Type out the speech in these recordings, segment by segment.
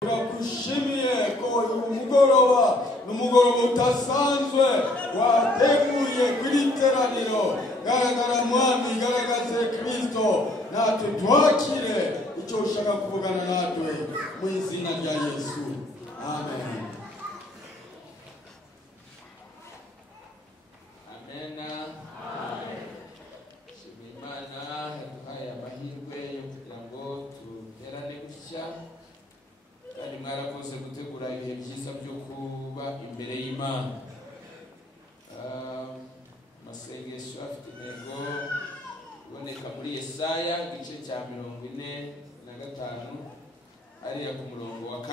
Turakushimiye ko uyu mugoroba n'umugoroba utasanzwe wateguye kuri teraniro. Garagara mwami, garagaze Kristo, natwe twakire icyo ushaka kuvugana natwe mu izina rya Yesu. Amen. Amen. Imana yaduhaye amahirwe yo kugira ngo duterane gutya, kandi mwarakoze gutegura ibihe byiza byo kuba imbere y'Imana. Amasengesho afite intego iboneka muri Yesaya igice cya 45 hariya ku murongo wa 2.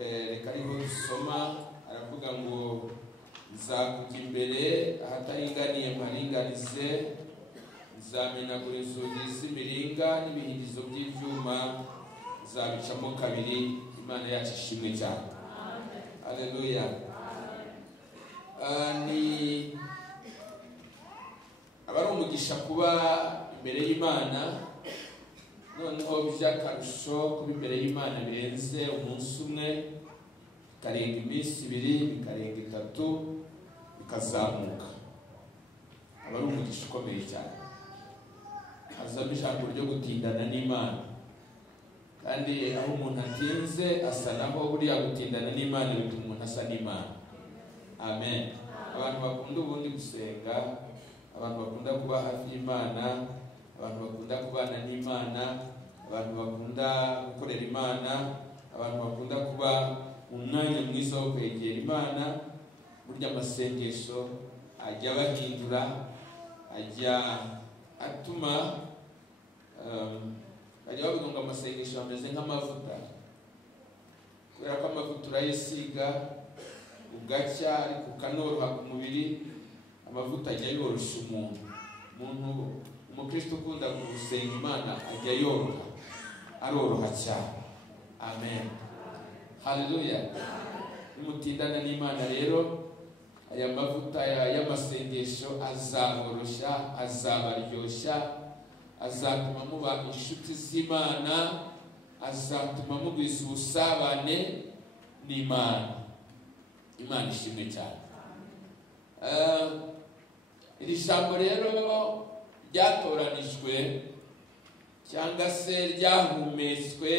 Reka ariho dusoma, aravuga ngo nzakujya imbere ahataringaniye mparinganize, nzamenagura inzugi z'imiringa n'ibihindizo by'ibyuma zabicamo kabiri. Imana yacu ishimwe cyane. Haleluya. Ni abari umugisha kuba imbere y'Imana, noneho by'akarusho kuba imbere y'Imana birenze umunsi umwe, bikarenga iminsi 2, bikarenga 3, bikazamuka. Abari umugisha ukomeye cyane. Hazamo ijambo ryo gutindana n'Imana, kandi aho umuntu atinze asa naho buriya gutindana n'Imana bituma umuntu asa n'Imana. Amen. Abantu bakunda ubundi gusenga, abantu bakunda kuba hafi y'Imana, abantu bakunda kubana n'Imana, abantu bakunda gukorera Imana, abantu bakunda kuba umwanya mwiza wo kwegera Imana, burya amasengesho ajya bahindura, ajya atuma ajya bavuga ngo amasengesho ameze nk'amavuta, kubera ko amavuta urayisiga ugacya ariko ukanoroha ku mubiri. Amavuta ajya yorosha umuntu. Umukristo ukunda gusenga Imana ajya yoroha, aroroha cyane. Amen. Haleluya. Nimutindana n'Imana rero, aya mavuta y'amasengesho azaborosha, azabaryoshya, azatuma muba inshuti z'Imana, azatuma mugwiza ubusabane n'Imana. Imana ishimwe cyane. Iri jambo rero ryatoranijwe cyangwa se ryahumetswe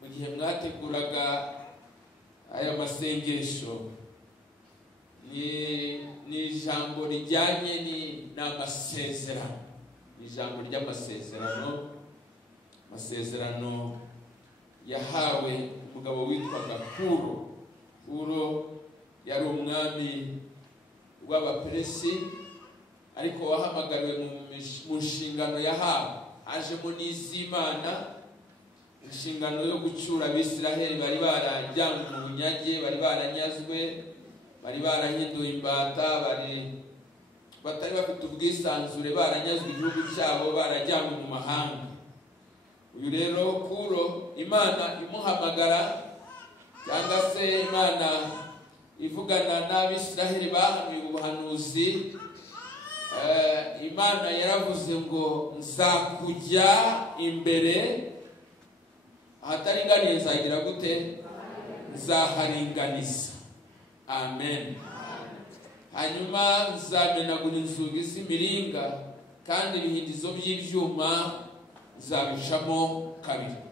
mu gihe mwateguraga aya masengesho. Ni ijambo rijyanye n'amasezerano. Ni ijambo ry'amasezerano. Amasezerano yahawe umugabo witwaga Kuro yari umwami w'Abaperesi, ariko wahamagariwe mu nshingano yahawe. Ajemo n'iz'Imana, inshingano yo gucyura Abisiraheli bari barajyanywe mu bunyage, bari baranyazwe, bari barahinduye imbata, batari bafite ubwisanzure, baranyazwe igihugu cyabo, barajyanywe mu mahanga. Uyu rero Kuro, Imana imuhamagara, cyangwa se Imana ivugana n'Abisiraheli bahanuye ubuhanuzi. Imana yaravuze ngo nzakujya imbere ahataringaniye, nzagira gute? Nzaharinganiza. Amen. Hanyuma nzamenagura inzugi z'imiringa, kandi ibihindizo by'ibyuma zabicamo kabiri.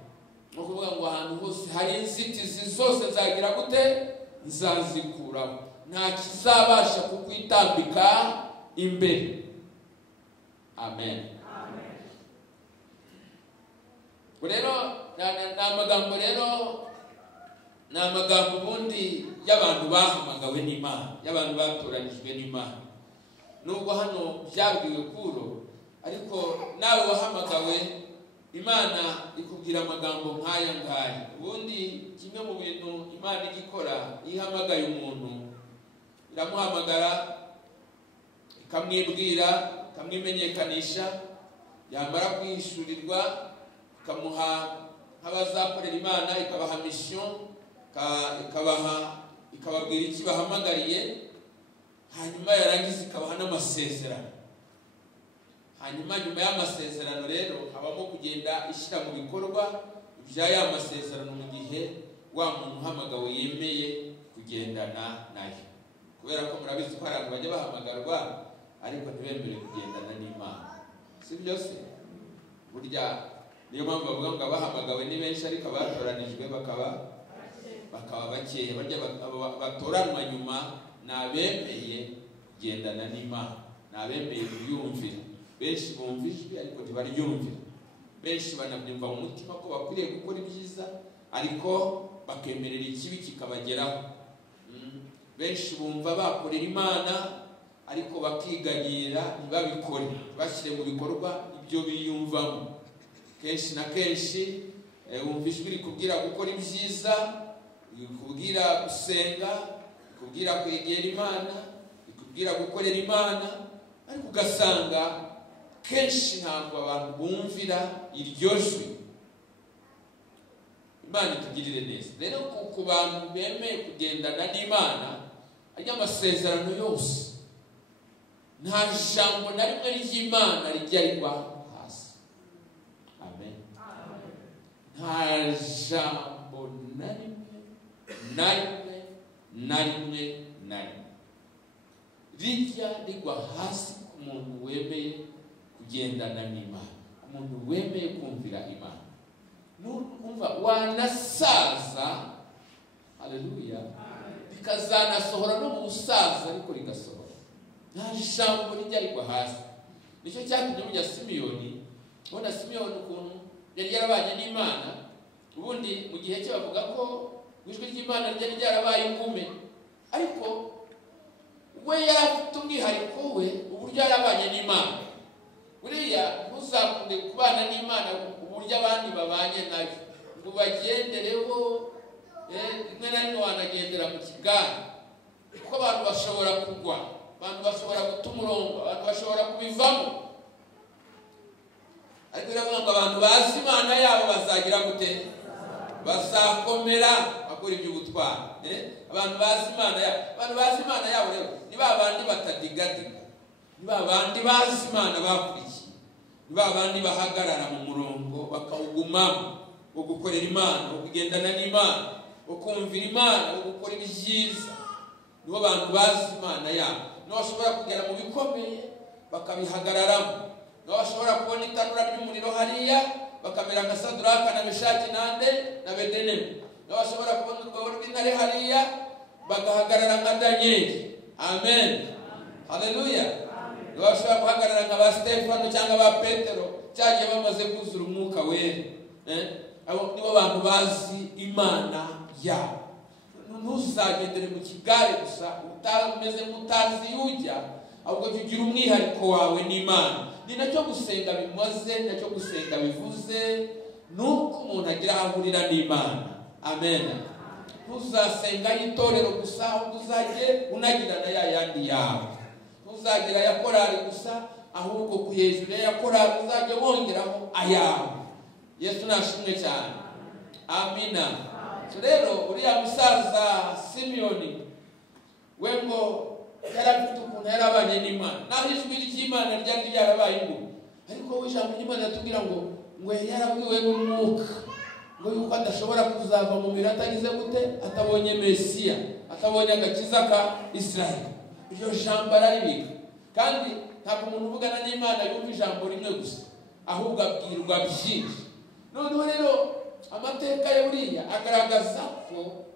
No kuvuga ngo ahantu hose hari inzitizi zose nzagira gute? Nzazikuraho. Nta kizabasha kukwitambika imbere. Amen. Rero ni amagambo ubundi y'abantu bahamagawe n'Imana, y'abantu batoranijwe n'Imana. Nubwo hano byabwiwe Kuro, ariko nawe wahamagawe, Imana ikubwira amagambo nk'aya ngaya. Ubundi kimwe mu bintu Imana igikora, ihamagaye umuntu, iramuhamagara, ikamwibwira, ikamwimenyekanisha, yamara kwihishurirwa, ikamuha nk'abazakorera Imana, ikabaha mission, ikababwira iki bahamagariye, hanyuma yarangiza ikabaha n'amasezerano. Hanyuma nyuma y'amasezerano rero habamo kugenda ishyira mu bikorwa bya ya masezerano mu gihe wa muntu uhamagawe yemeye kugendana nayo. Kubera ko murabizi ko abantu bajya bahamagarwa ariko ntibemere kugendana n'Imana, si byo se? Burya niyo mpamvu bavuga ngo abahamagawe ni benshi ariko abatoranijwe bakaba bakeya. Barya batoranwa nyuma n'abemeye kugendana n'Imana, n'abemeye kuyumvira. Benshi bumva ijwi ariko ntibaryumvira. Benshi banabyumva mu mutima ko bakwiriye gukora ibyiza ariko bakemerera ikibi kikabageraho. Benshi bumva bakorera Imana ariko bakiganyira ntibabikore, bashyire mu bikorwa ibyo biyumvamo. Kenshi na kenshi wumva ijwi rikubwira gukora ibyiza, rikubwira gusenga, rikubwira kwegera Imana, rikubwira gukorera Imana, ariko ugasanga kenshi ntabwo abantu bumvira iryo jwi. Imana itugirire neza. Rero ku bantu bemeye kugendana n'Imana, ajya amasezerano yose, nta jambo na rimwe ry'Imana rijya rigwa hasi. Amen. Nta jambo na rimwe rijya rigwa hasi ku muntu wemeye kugendana n'Imana, ku muntu wemeye kumvira Imana. Numva wanasaza, haleluya, bikazanasohora no mu busaza ariko rigasohora, nta jambo rijya rigwa hasi. Nicyo cyatumye mujya Simiyoni, ubona Simiyoni ukuntu yari yarabanye n'Imana. Ubundi mu gihe cye bavuga ko ijwi ry'Imana ryari ryarabaye ingume, ariko we yari afite umwihariko we uburyo yarabanye n'Imana. Buriya ntuzakunde kubana n'Imana uburyo abandi babanye nayo, ngo bagendereho rimwe na rimwe wanagendera mu kigare, kuko abantu bashobora kugwa, abantu bashobora guta umurongo, abantu bashobora kubivamo. Ariko biravuga ngo abantu bazi Imana yabo bazagira gute? Bazakomera bakora iby'ubutwari. Abantu bazi Imana yabo, abantu bazi Imana yabo rero ni ba bandi batadigadiga, ni ba bandi bazi Imana bakurikiye, ni ba bandi bahagarara mu murongo bakawugumamo, wo gukorera Imana, wo kugendana n'Imana, wo kumvira Imana, wo gukora ibyiza. Nibo bantu bazi Imana yabo. Nibo bashobora kugera mu bikomeye bakabihagararamo, nibo bashobora kubona itanura ry'umuriro hariya bakamera nka Saduraka na Meshaki na Abedenego, nibo bashobora kubona urwobo rw'intare hariya bagahagarara nka Danieli. Amen, haleluya. Nibo bashobora guhagarara nka ba Stefano cyangwa ba Petero cyagiye bamaze kuzura umwuka wera. Abo nibo bantu bazi Imana yabo. Ntuzagendere mu kigare gusa utameze mutazi ujya, ahubwo tugira umwihariko wawe n'Imana. Ni nacyo gusenga bimaze, nacyo gusenga bivuze, nuko umuntu agira ahurira n'Imana. Amen. Ntuzasenga itorero gusa, ahubwo uzajye unagirana ya yandi yawe. Ntuzagira ya korari gusa, ahubwo ku hejuru ya korari uzajye wongeraho ayawe. Yesu nashimwe cyane. Amina. Rero uriya musaza Simiyoni we ngo yarafite ukuntu yarabanye n'Imana, naho ijwi ry'Imana ryari ryarabaye ingume, ariko we ijambo ry'Imana atubwira ngo yarabwiwe n'umwuka ngo yuko adashobora kuzava mu mira atagize gute, atabonye Mesiya, atabonye agakiza ka Israeli. Iryo jambo araribika, kandi ntabwo umuntu uvugana n'Imana yumva ijambo rimwe gusa, ahubwo abwirwa byinshi. Noneho rero amateka ya buriya agaragaza ko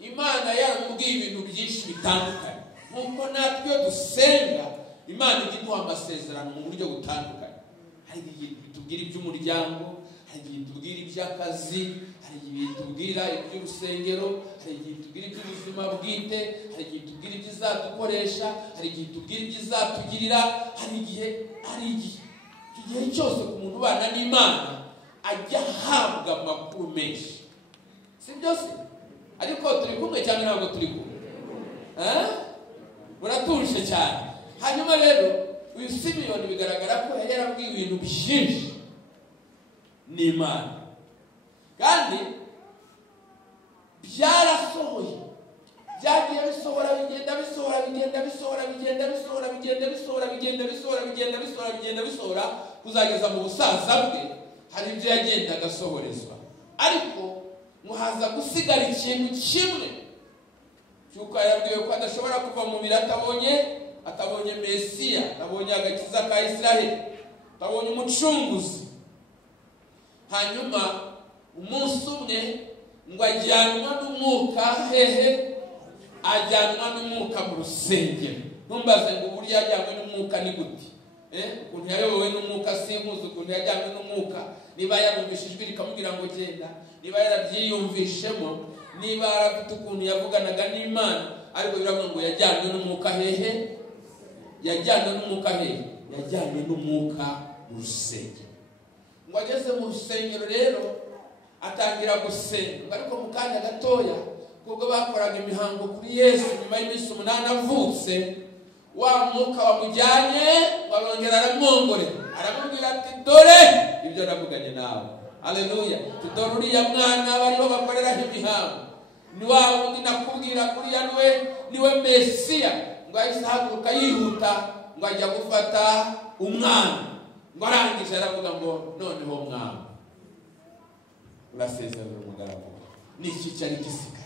Imana yaramubwiye ibintu byinshi bitandukanye. Nkuko natwe dusenga, Imana iduha amasezerano mu buryo butandukanye. Hari igihe itubwira iby'umuryango, hari igihe itubwira iby'akazi, hari igihe itubwira iby'urusengero, hari igihe itubwira iby'ubuzima bwite, hari igihe itubwira ibyizadukoresha, hari igihe itubwira ibyizatugirira, hari igihe igihe cyose ku muntu ubana n'Imana ajya ahabwa amakuru menshi. Si byose? Ariko turi kumwe cyangwa ntabwo turi kumwe? Muratuje cyane. Hanyuma rero uyu Simiyoni bigaragara ko yarabwiye ibintu byinshi n'Imana, kandi byarasohoye, byagiye bisohora bigenda bisohora kuzageza mu busaza bwe. hari ibyo yagenda agasohorezwa, ariko muhaza gusigara ikintu kimwe cyuko yabwiwe ko adashobora kuva mu mubiri atabonye Mesiya, atabonye agakiza ka Isiraheli, atabonye umucunguzi. Hanyuma umunsi umwe ngo ajyanwa n'umwuka hehe, ajyanwa n'umwuka mu rusengero. Ntumbaze ngo burya ajyanwe n'umwuka ni gute, ukuntu yayobowe n'umwuka simpuzi, ukuntu yajyanwe n'umwuka, niba yarumvishije ijwi rikamubwira ngo genda, niba yarabyiyumvishemo, niba yarafite ukuntu yavuganaga n'Imana, ariko biravuga ngo yajyanwe n'umwuka hehe, yajyanwe n'umwuka hehe, yajyanwe n'umwuka mu rusengero. Ngo ageze mu rusengero rero atangira gusenga, ariko mu kanya gatoya kubwo bakoraga imihango kuri Yesu nyuma y'iminsi 8 avutse, wa mwuka wamujyanye warongera aramwongorera, aramubwira ati dore ibyo navuganye nawe. Haleluya. Tudore uriya mwana bariho bakoreraho imihango, ni wa wundi nakubwira kuriya niwe Mesiya. Ngo ahise ahaguruka yihuta ngo ajya gufata umwana, ngo arangije aravuga ngo noneho mwana urasezerera umugaragu. Ni iki cyari gisigaye?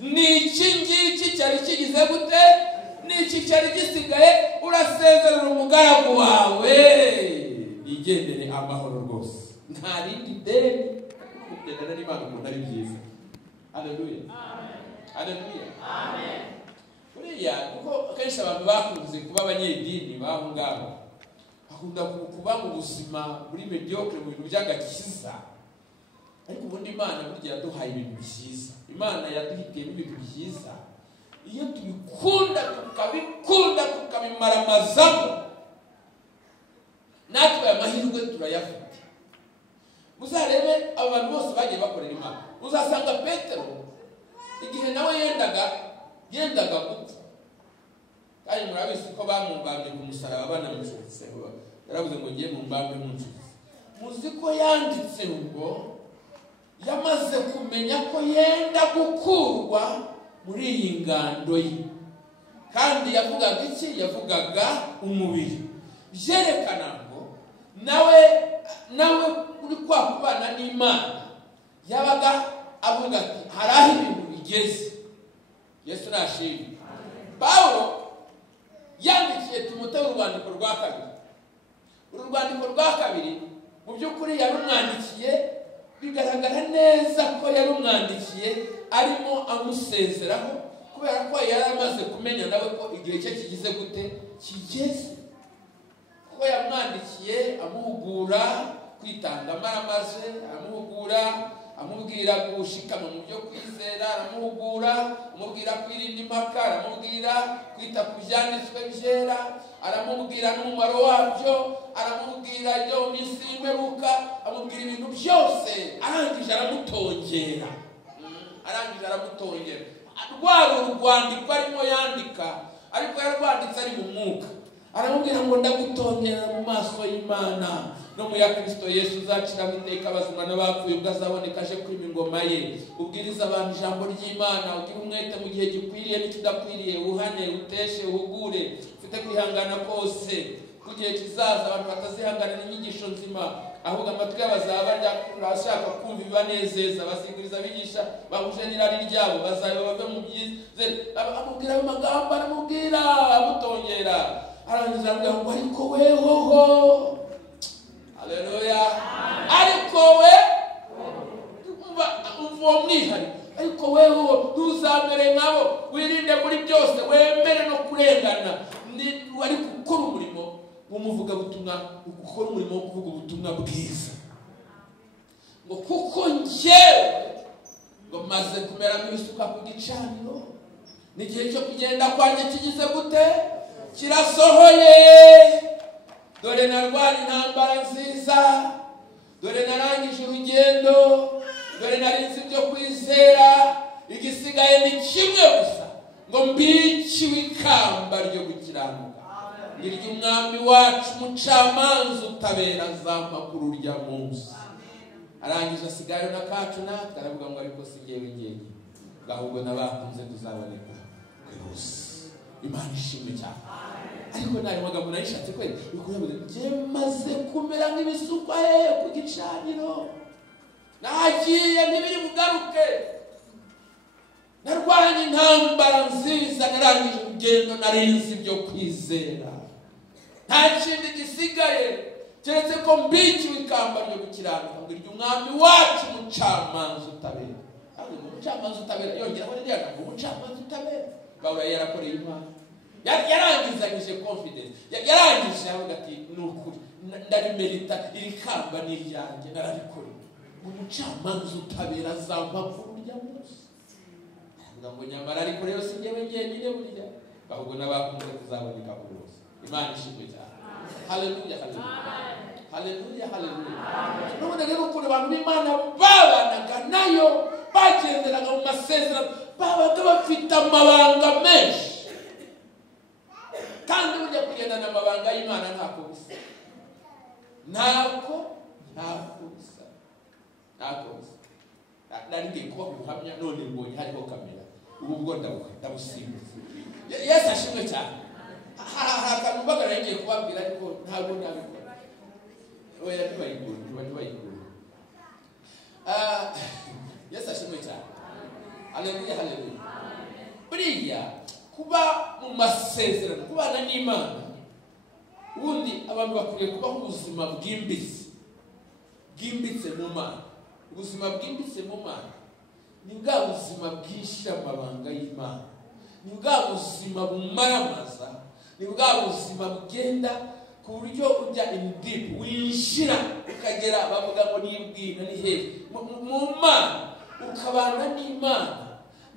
Ni iki ngiki cyari kigize gute? Ni iki cyari gisigaye? Urasezerera umugaragu wawe, igendere amahoro rwose, nta rindi deni. Kugendana n'Imana umuntu ari byiza. Haleluya. Amen. Haleluya. Amen. Buriya kuko akenshi abantu bakunze kuba abanyedini baho ngaho, bakunda kuba mu buzima muri mediocre mu bintu by'agakiza, ariko ubundi Imana burya yaduhaye ibintu byiza. Imana yaduhitiyemo ibintu byiza, iyo tubikunda tukabimaramazamo, natwe amahirwe turayafite. Muzarebe abantu bose bagiye bakorera Imana, uzasanga Petero igihe nawe yendaga gupfa, kandi murabizi ko bamumbambye ku musaraba banamucuritse, yaravuze ngo ngiye mumbambe muncuritse. Muzi ko yanditse ngo yamaze kumenya ko yenda gukurwa muri iyi ngando ye, kandi yavugaga iki? Yavugaga umubiri, byerekana ngo nawe uri kwa kubana n'Imana yabaga avuga ati hari aho ibintu bigeze. Yesu nashimwe. Pawulo yandikiye Timoteyo urwandiko rwa kabiri. Uru rwandiko rwa kabiri mu by'ukuri yarumwandikiye, bigaragara neza ko yarumwandikiye arimo amusezeraho, kubera ko yari amaze kumenya nawe ko igihe cye kigize gute, kigeze. Kuko yamwandikiye amuhugura kwitanga amaramaze, amubwira gushikama mu byo kwizera, amubwira kwirinda impaka, aramubwira kwita ku byanditswe byera, aramubwira n'umumaro wabyo, aramubwira ibyo mu minsi y'imperuka, amubwira ibintu byose, arangije aramutongera. Rwari urwandiko arimo yandika, ariko yarwanditse ari mu mwuka. Aramubwira ngo ndagutongera mu maso y'Imana no mu ya Kristo Yesu uzacira iteka abazima n'abapfuye, ubwo azaboneka aje kwima ingoma ye. Ubwiriza abantu ijambo ry'Imana, ugira umwete mu gihe gikwiriye n'ikidakwiriye, uhane, uteshe, uhugure, ufite kwihangana kose. Ku gihe kizaza abantu batazihanganira inyigisho nzima, ahubwo amatwi y'abazaba bashaka kumva ibibanezeza, basiguriza abigisha bahuje n'irari ryabo, bazaba bave mu byiza. Amubwira amagambo, aramubwira amutongera, arangiza aramubwira ngo ariko wehoho. Haleluya. Ariko we uwo mwihari, ariko weho ntuzamere nkabo, wirinde muri byose, wemere no kurengana. Wari gukora umurimo w'umuvugabutumwa, gukora umurimo wo kuvuga ubutumwa bwiza, ngo kuko njyewe ngo maze kumera nk'ibisuka ku gicaniro, n'igihe cyo kugenda kwanjye kigize gute, kirasohoye. Dore narwara intambara nziza, dore narangije urugendo, dore narinze ibyo kwizera, igisigaye ni kimwe gusa, ngo mbikiwe ikamba ryo gukiranuka, iry'umwami wacu umucamanza utabera azampa kuri urya munsi. Arangije asigaye na kacu natwe, aravuga ngo ariko si jyewe, ahubwo n'abakunze tuzaboneka rwose. Imana ishimwe cyane. ariko nari magambo nayishatse kweli bikuvuga je maze kumera nk'ibisukwa ku gicaniro nagiye ntibiri bugaruke narwanye intambara nziza narangije urugendo narinzi ibyo kwizera nta kindi gisigaye keretse ko mbikiwe ikamba ryo gukiranuka ngo iryo umwami wacu umucamanza utabera ahubwo umucamanza utabera yongera ko ryaga ngo umucamanza utabera Pawulo yarakoreye Imana yarangizanyije confidence yarangije avuga ati nukuri ndarimerita iri kamba n'iryanjye nararikoreye umucamanza utabera azampa urya munsi ngo nyamara ariko rero si njyewe njyenyine burya ahubwo n'abakunze kuzaboneka bose Imana ishimwe cyane haleluya haleluya haleluya none rero ukuntu abantu b'Imana babanaga nayo bagenderaga mu masezerano babaga bafite amabanga menshi kandi burya kugendana amabanga y'Imana ntako bisa ntako bisa nari ngiye kuba ubuhamya none mbonye hariho kamera ubu bwo ndabusimbuza Yesu ashimwe cyane akantu mbagara ngiye kubabwira ariko ntabwo nabikora oya ntibayigura Yesu ashimwe cyane haleluya haleluya buriya kuba mu masezerano kubana n'Imana ubundi abantu bakwiye kubaho ubuzima bwimbitse mu Mana ubuzima bwimbitse mu Mana ni bwa buzima bwishira amabanga y'Imana ni bwa buzima bumaramaza ni bwa buzima bugenda ku buryo ujya in deep winshira ukagera bavuga ngo nibwina ni he mu Mana ukabana n'Imana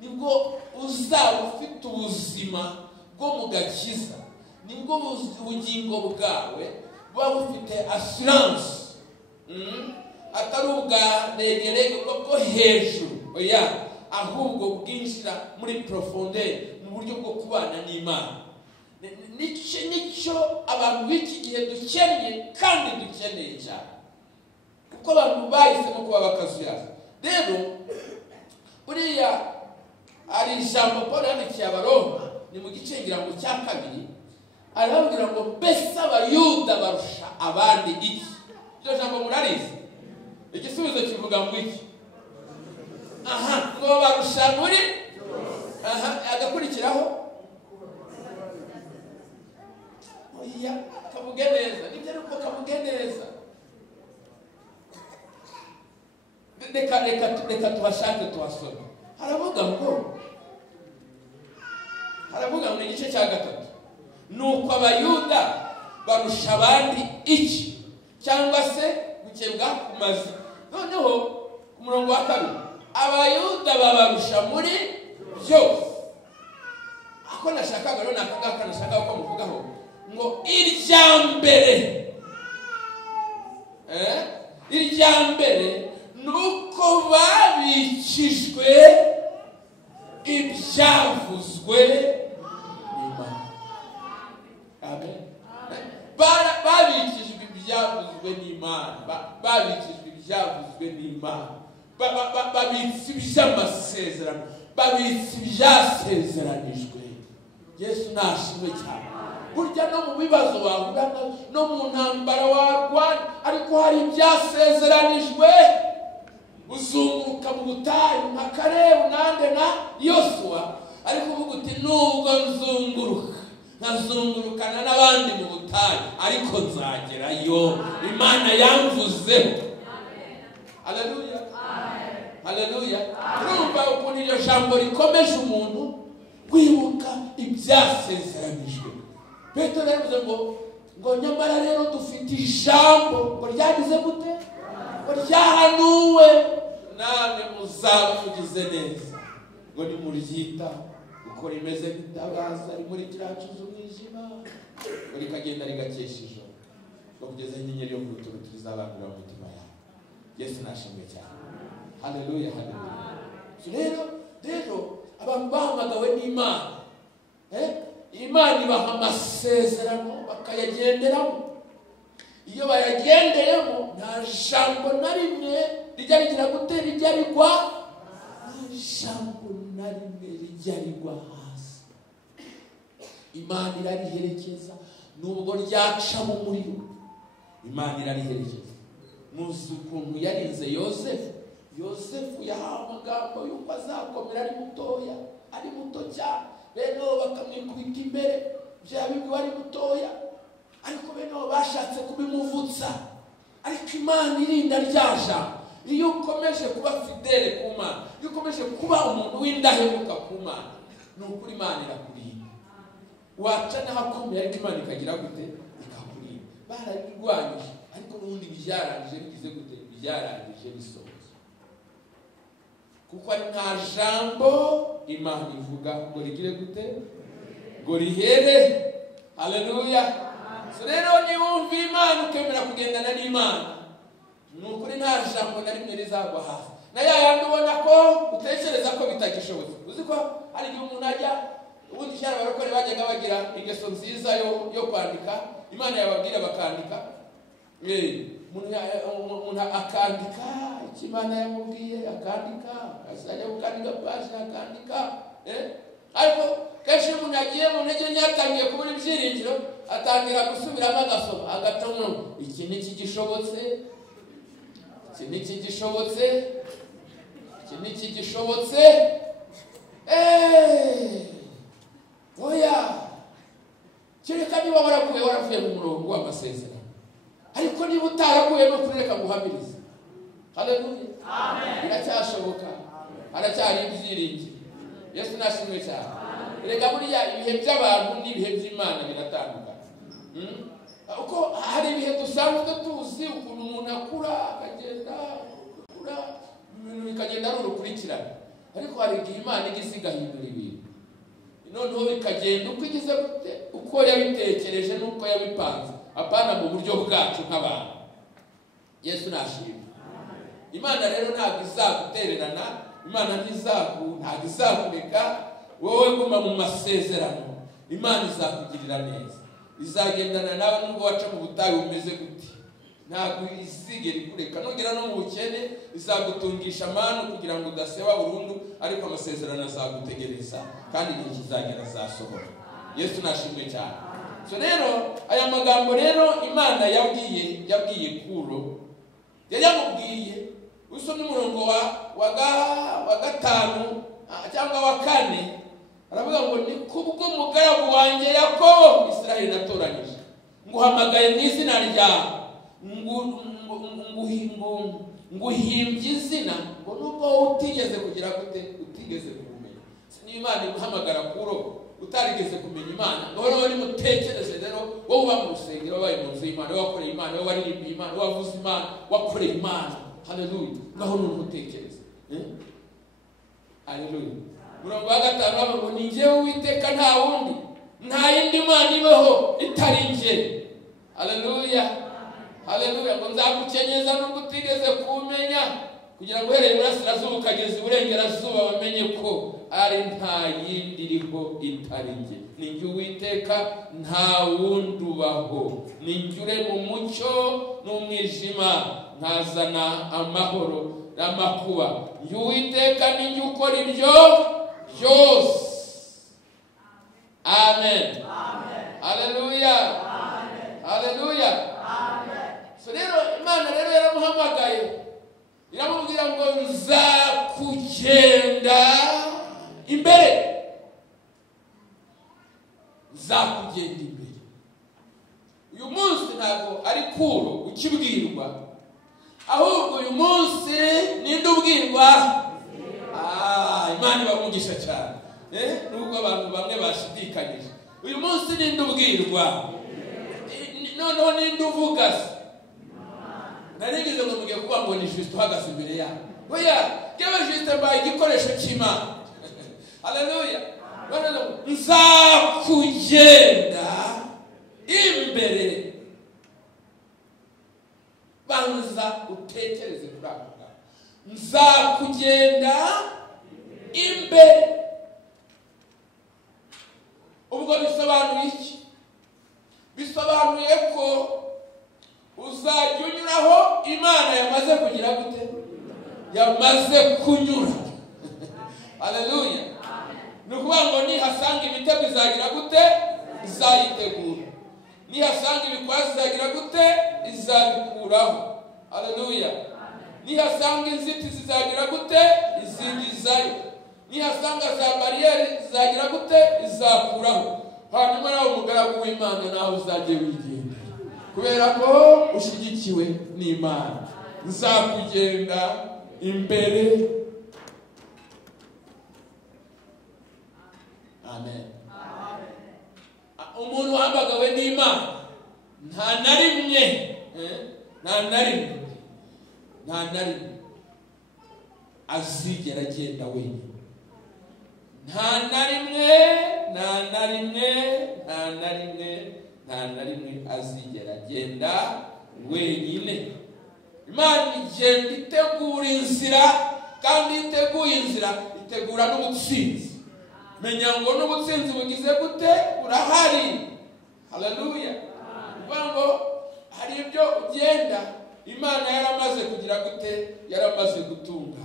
nibwo uzaba ufite ubuzima bwo mu gakiza nibwo ubugingo bwawe buba bufite assurance atari ubwanegereye bwo hejuru oya ahubwo bwinjira muri profondeur mu buryo bwo kubana n'Imana nicyo abantu b'iki gihe dukeneye kandi dukeneye cyane kuko abantu bahisemo kuba bakazuyaza rero uriya ari ijambo Paul yandikiye Abaroma ni mu gice ngirango cya 2 arababwira ngo mbese abayuda barusha abandi iki iryo jambo murarizi igisubizo kivuga ngo iki ngo barusha muri agakurikiraho oya kavuge neza nibyo ariko kavuge neza reka tubashake tuhasome haravuga ngo igice cya 3 nuko abayuda barusha abandi iki cyangwa se gukebwa kumaze noneho ku murongo wa 2 abayuda babarusha muri byose ako nashakaga rero nakangaka nashaka ko muvugaho ngo iryambere nuko babikijwe ibyavuzwe n'Imana amen babikijwe ibyavuzwe n'Imana babikijwe ibyavuzwe n'Imana babitse iby'amasezerano babitse ibyasezeranijwe Yesu nashimwe cyane burya no mu bibazo bahura no mu ntambara warwana ariko hari ibyasezeranijwe uzunguruka mu butayu nka Kalebu nande na Yosuwa ariko uvuga uti nubwo nkazungurukana n'abandi mu butayu ariko nzagerayo Imana yamvuzeho haleluya haleluya urumva ukuntu iryo jambo rikomeje umuntu kwibuka ibyasezeranijwe Petero yavuze ngo nyamara rero dufite ijambo ngo ryagize gute ngo ryahanuwe namwe muzaba mugize neza ngo nimuryita uko rimeze nk'itabaza rimurikira hacuze umwijima ngo rikagenda rigakesha ijoro ngo kugeza inyenyeri yo ku rutugu tuzabandura mu mitima yawe Yesu nashimwe cyane haleluya haleluya rero abantu bahamagawe n'Imana Imana ibaha amasezerano bakayagenderamo iyo bayagendeyemo nta jambo na rimwe rijya rigira gute rijya rigwa nta jambo na rimwe rijya rigwa hasi Imana irariherekeza nubwo ryaca mu muriro Imana irariherekeza. Muzi ukuntu yarinze Yosefu yahawe amagambo yuko azakomera ari mutoya, ari muto cyane, bene bakamwikubita imbere, byabibwa ari mutoya, ariko bene bashatse kubimuvutsa, ariko Imana irinda ryaja. Iyo ukomeje kuba fidele ku Mana, iyo ukomeje kuba umuntu w'indahemuka ku Mana, nukuri Imana irakurinda. Waca n'ahakomeye ariko Imana ikagira gute? Ikakurinda. Barabirwanyije ariko n'ubundi byarangije bigize gute? Byarangije bisohoza. Kuko ari nta jambo Imana ivuga ngo rigire gute? Ngo rihere. Haleluya. So rero niwumva Imana ukemera kugendana n'Imana, nukuri nta jambo na rimwe rizagwa hasi. Na yandi ubona ko utekereza ko bitagishobotse. Uzi ko hari igihe umuntu ajya, ubundi cyane abarokore bajyaga bagira ingeso nziza yo kwandika, Imana yababwira bakandika. Umuntu akandika icyo Imana yamubwiye, akandika, akazajya gukandika paji akandika. Ariko kenshi umuntu agiye mu ntege nke yatangiye kubona ibyiringiro, atangira gusubiramo agasoma, agatamwa iki ni kigishobotse, iki ni kigishobotse, iki ni kigishobotse. Oya, kereka niba waravuye mu murongo w'amasezerano, ariko niba utaraguye no kureka guhamiriza. Haleluya. Amen. Biracyashoboka, haracyari ibyiringiro. Yesu nashimwe cyane. Reka buriya ibihe by'abantu n'ibihe by'Imana biratandukana. Uko hari ibihe dusanzwe tuzi ukuntu umuntu akura akagenda bikagenda ari urukurikirane, ariko hari igihe Imana igahindura ibintu, noneho bikagenda uko igize uko yabitekereje n'uko yabipanze, apana mu buryo bwacu nk'abantu. Yesu nashimwe. Imana rero ntabwo izagutererana, Imana ntabwo izakureka. Wowe guma mu masezerano, Imana izakugirira neza, izagendana nawe nubwo waca mu butayu umeze gute. Ntabwo izigera ikureka. Nugera no mu bukene izagutungisha amanu kugira ngo udaseba burundu, ariko amasezerano azagutegereza kandi igihe kizagera azasohora. Yesu nashimwe cyane. So rero aya magambo rero Imana yabwiye Kuro, yamubwiye usomye umurongo wa 5 cyangwa wa 4, aravuga ngo ni kubwo umugaragu wanjye Yakobo Israeli natoranyije, nguhamagaye mu izina ryawe, nguhimbye izina ngo nubwo utigeze kugira gute, utigeze kumenya. Ni Imana iguhamagara Kuro utarigeze kumenya Imana, ngoro wari mutekereze rero wowe uba mu rusengero, wabaye mu nzu y'Imana, wakoreye Imana, waririmbiye Imana, wavuze Imana, wakoreye Imana. Haleluya. Ngaho n'umutekereze. Haleluya. Murongo wa 5 ngo ni njyewe Uwiteka nta wundi, nta yindi Mana ibaho itari njye. Haleluya. Haleluya. Ngo nzagukenyeza nubwo utigeze kumenya, kugira ngo uhereye iburasirazuba ukageza iburengerazuba bamenye ko ari nta yindi iriho itari njye. Ni njye Uwiteka nta wundi ubaho, ni njye urema umucyo n'umwijima, nkazana amahoro n'amakuba. Njye Uwiteka ni njye ukora ibyo byose. Amen. Haleluya. Haleluya. So rero Imana rero yaramuhamagaye, iramubwira ngo nzakugenda imbere, nzakugenda imbere. Uyu munsi ntabwo ari Kuro ukibwirwa, ahubwo uyu munsi ninde ubwirwa? Imana ibamugisha cyane. Nubwo abantu bamwe bashidikanyije, uyu munsi ninde ubwirwa? Noneho ninde uvuga se? Narigeze ngo mugiye kuba ngo ni Kristo uhagaze imbere yawe. Oya, yewe Kristo mbaye igikoresho cy'Imana. Haleluya. Nzakugenda imbere. Banza utekereze kuri ako. Nzakugenda imbere. Ubwo bisobanuye iki? Bisobanuye ko uzajya unyuraho Imana yamaze kugira gute? Yamaze kunyura. Haleluya. Nukuvuga ngo nihasanga imitego izagira gute? Izayitegura. nihasanga ibikwazo izagira gute? Izabikuraho. Haleluya. Nihasanga inzitizi izagira gute? Izingizayo. Nihasanga za bariyeri izagira gute? Izakuraho. Hanyuma nawe umugaragu w'Imana nawe uzajye wigenda, kubera ko ushyigikiwe n'Imana. Nzakugenda imbere. Amen. Umuntu wambagawe n'Imana nta na rimwe azigera agenda wenyine. Nta na rimwe azigera agenda wenyine. Imana igenda itegura inzira, kandi iteguye inzira itegura n'ubutsinzi. Menya ngo n'ubutsinzi bugize gute? Burahari. Haleluya. Ngo hari ibyo ugenda Imana yaramaze kugira gute? Yaramaze gutunga.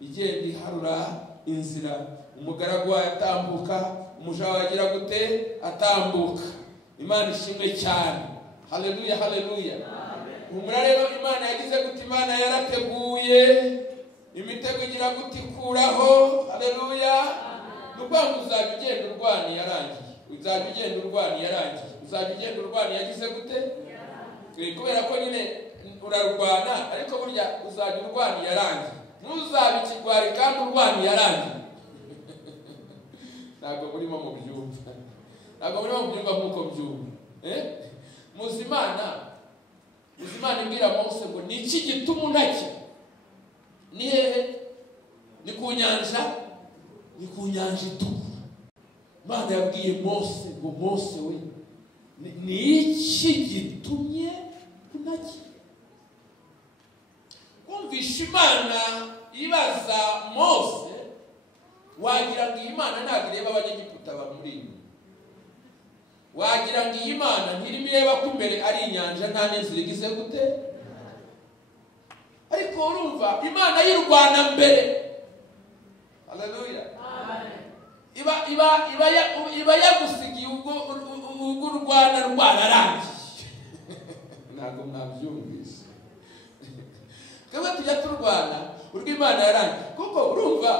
Igenda iharura inzira, umugaragu wayo atambuka, umuja wagira gute? Atambuka. Imana ishimwe cyane. Haleluya. Umura rero Imana yagize gute? Imana yarateguye imitego igira gute? Ikuraho. Haleluya. Nukwanga uzajya ugenda urwani yarangiye. Uzajya ugenda urwani yagize gute? Kubera ko nyine urarwana, ariko burya uzajya urwani yarangiye. Ntuzabikigwari kandi urwani yarangiye. Ntabwo burimo mu byumva nk'uko byumva. Muzimana ibwira Mose ngo ni iki gituma untakira? Ni hehe? Ni ku nyanja itukura. Imana yabwiye Mose ngo Mose we, ni iki gitumye untakira? Kumvisha Imana ibaza Mose, wagira ngo Imana ntabwo ireba abanyegiputa bamuri. Wagira ngo Imana ntirimo ireba ko imbere ari inyanja nta n'inzira igize gute? Ariko urumva Imana y'irwana mbere. Haleluya. Iba yagusigiye ubwo urwana rwararangiye. Ntabwo mwabyumvise. Twebwe tujya turwana urwo Imana yarangiye. Kuko urumva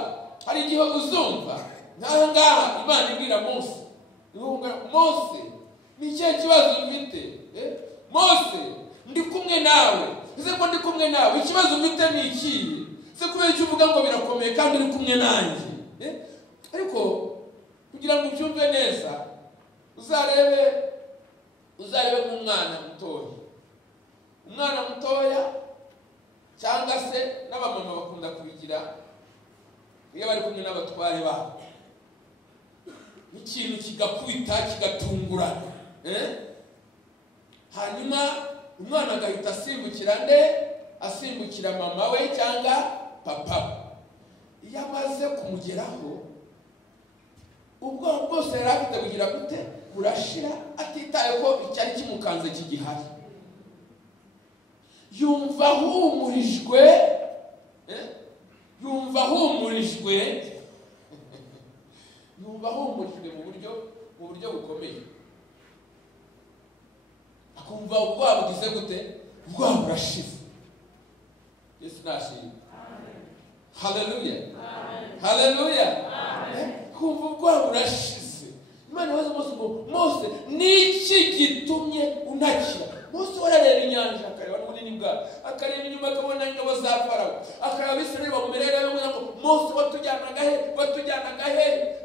hari igihe uzumva ngaha Imana ibwira Mose, Mose, ni ikihe kibazo ufite? Mose, ndi kumwe nawe. Ese ko ndi kumwe nawe, ikibazo ufite ni ikihe? Se kubera icyo uvuga ngo birakomeye kandi uri kumwe nanjye? Ariko kugira ngo ubyumve neza, uzarebe nk'umwana mutoya, cyangwa se n'abamama bakunda kubigira iyo bari kumwe n'abatware babo. Ikintu kigakubita kigatungurana, hanyuma umwana agahita asimbukira mama we cyangwa papa. Iyo amaze kumugeraho, ubwo bwose yari afite kugira gute? Burashira, atitaye ko icyari kimukanze kigihari. Yumva ahumurijwe mu buryo bukomeye. Akumva ubwoba bugize gute? Ubwoba burashize. Yesu nashimwe. Haleluya. Kumva ubwoba burashize. Imana yabaza Mose ngo, Mose, ni iki gitumye untakira? Mose warareba inyanja, akareba n'ubunini bwayo, akareba inyuma akabona ingabo za Farawo, akareba Abisirayeli bamumerera bamubwira ngo, Mose watujyanaga he?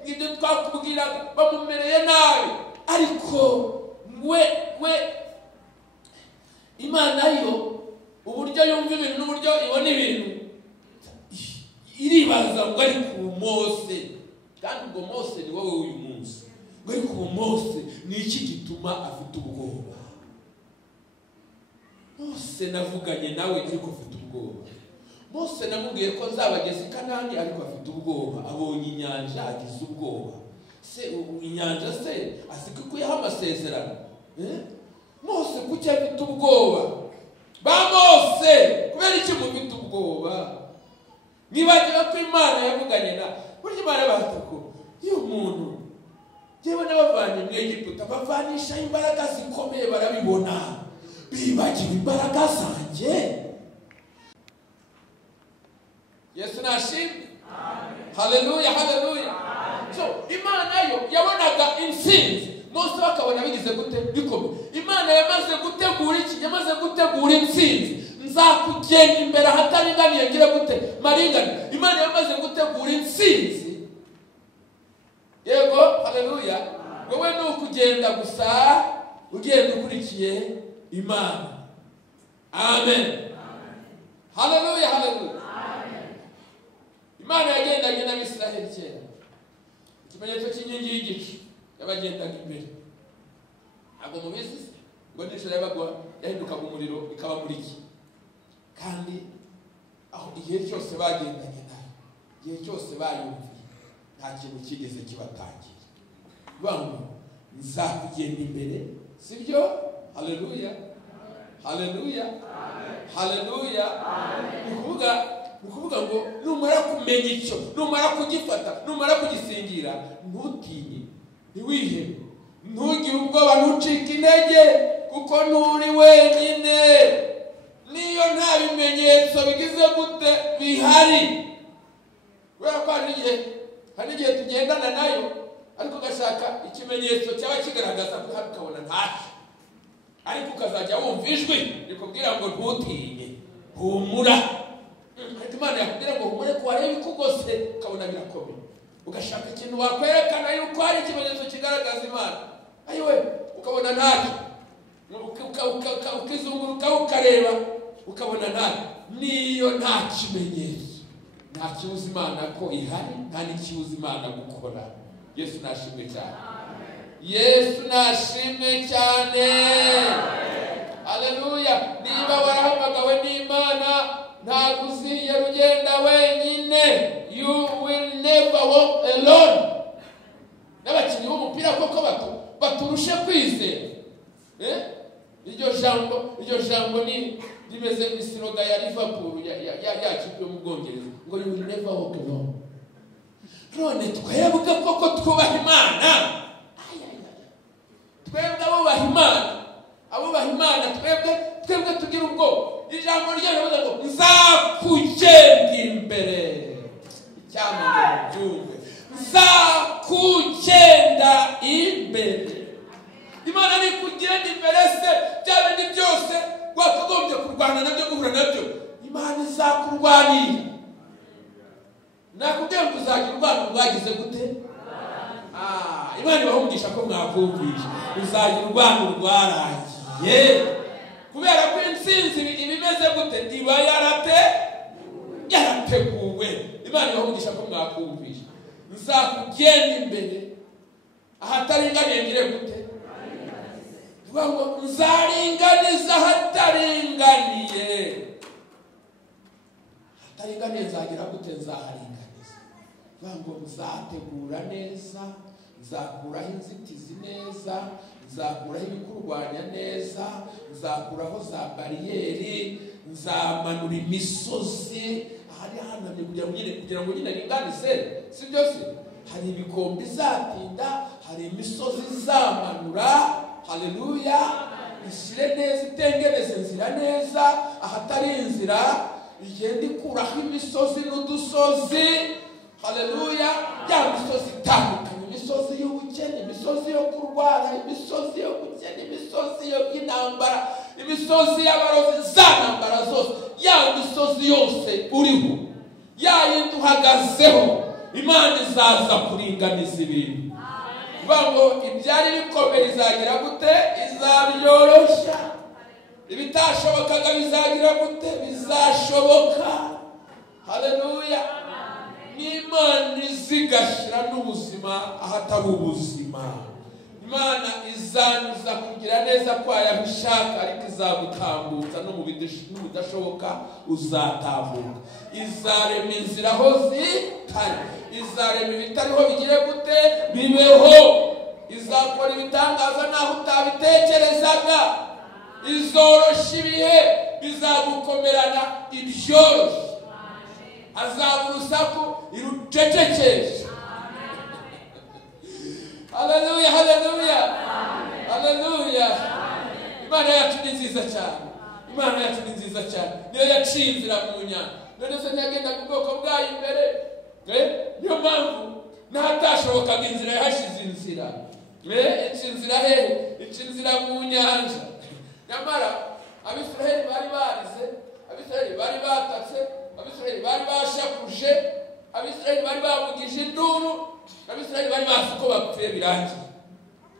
Ngibyo twakubwiraga, bamumereye nabi. Ariko we Imana yo uburyo yumva ibintu n'uburyo ibona ibintu, iribaza ngo ariko Mose, kandi ubwo Mose ni wowe uyu munsi, ngo ariko Mose ni iki gituma afite ubwoba? Mose navuganye nawe ariko afite ubwoba. Mose namubwiye ko nzabageza i Kanani ariko afite ubwoba. Abonye inyanja agize ubwoba. Se inyanja se asika ko yaha amasezerano? Mose kuki afite ubwoba? Ba Mose, kubera iki mufite ubwoba? Nibagira ko Imana yavuganye na burya Imana batako iyo umuntu jewe n'abavanye mu Egiputa bavanisha imbaraga zikomeye barabibona bibagiwe imbaraga zanjye. Yesu nashimwe. Haleluya, haleluya. So Imana yo yabonaga intsinzi. Mose bakabona bigize gute bikomeye. Imana yamaze gutegura iki? Yamaze gutegura intsinzi. Nzakugenda imbere ahataringaniye ngire gute maringani. Imana yamaze gutegura intsinzi. Yego, haleluya. Wowe ni ukugenda gusa ugenda ukurikiye Imana. Amen. Haleluya, haleluya. Imana yagendanye n'Abisiraheli kera. Ikimenyetso cy'inkingi y'igicu yabagendaga imbere. Ntabwo mubizi ngo nijoro yabagwa yahindukaga umuriro ikabamuriki. Kandi aho igihe cyose bagendanye nayo, igihe cyose bayumviye, nta kintu kigeze kibatangira. Bangu nzakugenda imbere, sibyo? Haleluya, haleluya, haleluya. Ukuvuga ngo numara kumenya icyo, numara kugifata, numara kugisingira, ntutinye, ntiwihebe, ntugire ubwoba, ntucike intege, kuko nturi wenyine. Niyo nta bimenyetso bigize gute bihari. Kubera ko hari igihe tugendana nayo, ariko ugashaka ikimenyetso cyaba kigaragaza ko hari ukabona ntacyo, ariko ukazajya wumva ijwi rikubwira ngo ntutinye, humura. Imana yakubwira ngo humure ko wareba ikugose ukabona birakomeye. Ugashaka ikintu wakwerekana yuko hari ikimenyetso kigaragaza Imana, ayiwe ukabona ntacyo, ukizunguruka ukareba ukabona ntacyo. Niyo nta kimenyetso, nta kibuza Imana ko ihari, nta n'ikibuza Imana gukora. Yesu nashimwe cyane. Yesu nashimwe cyane. Haleluya. Niba warahamagawe n'Imana, ntabwo uzigera ugenda wenyine. You will never walk alone. N'abakinnyi b'umupira koko baturushe kwizera. Iryo jambo ni rimeze nk'isiroga ya Liverpool yakipe yo mu Bwongereza ngo you will never walk alone. None twebwe koko twubaha Imana, twebwe abubaha Imana, twebwe tugira ubwoba. Ijambo ryavuze ngo nzakugenda imbere. Cyangwa byumve, nzakugenda imbere. Imana ni kugenda imbere se byabindi byose wakagombye kurwana nabyo, guhura nabyo. Imana izakurwanira. Nakubwiye ngo uzagira urwano rwagize gute? Imana ibahumugisha ko mwakumvisha. Uzagira urwano rwarangiye. Kubera ko intsinzi ibimeze gute? Iba yarateguwe. Imana ibahumugisha ko mwakumvisha. Nzakugenda imbere ahataringaniye ngire gute? Ngo nzaringaniza ahataringaniye. Ahataringaniye nzagira gute? Nzaharinganiza. Ngo nzategura neza, nzakuraho inzitizi neza, nzakuraho ibikurwanya neza, nzakuraho za bariyeri, nzamanura imisozi ahari hanamye kugira ngo nyine ringanize. Si byose hari ibikombe izatinda, hari imisozi izamanura. Haleluya. Ishyire neza, itengeneze inzira neza ahatari inzira, igenda ikuraho imisozi n'udusozi. Haleluya. Ya misozi itandukanye, imisozi y'ubukene, imisozi yo kurwara, imisozi yo gukena, imisozi y'intambara, imisozi y'abarozi, za ntambara zose, ya misozi yose uriho, ya yindi uhagazeho, Imana izaza kuringaniza ibintu. Ngo ibyari bikomeye izagira gute? Izabyoroshya. Ibitashobokaga bizagira gute? Bizashoboka. Haleluya. Imana izigashira n'ubuzima ahatari ubuzima. Imana izanyuza kugira neza kwayo aho ishaka, ariko izagutambutsa no mu bidashoboka uzatambuka. Izarema inzira aho zitari, izarema ibitariho bigire gute? Bibeho. Izakora ibitangaza naho utabitekerezaga. Izorosha ibihe, bizagukomerana ibyoroshye. Azaba urusaku irucecekesha. Haleluya, haleluya, haleluya. Imana yacu ni nziza cyane, Imana yacu ni nziza cyane. Niyo yaciye inzira mu nyanja, none se ntiyagenda mu bwoko bwayo imbere. Niyo mpamvu n'ahatashobokaga inzira yahashize inzira. Inzira hehe? Inzira mu nyanja. Nyamara Abisiraheli bari barize, Abisiraheli bari batatse, Abisiraheli bari bashakuje, Abisiraheli bari bavugije induru, Abisiraheli bari bazi ko bapfuye birangiye.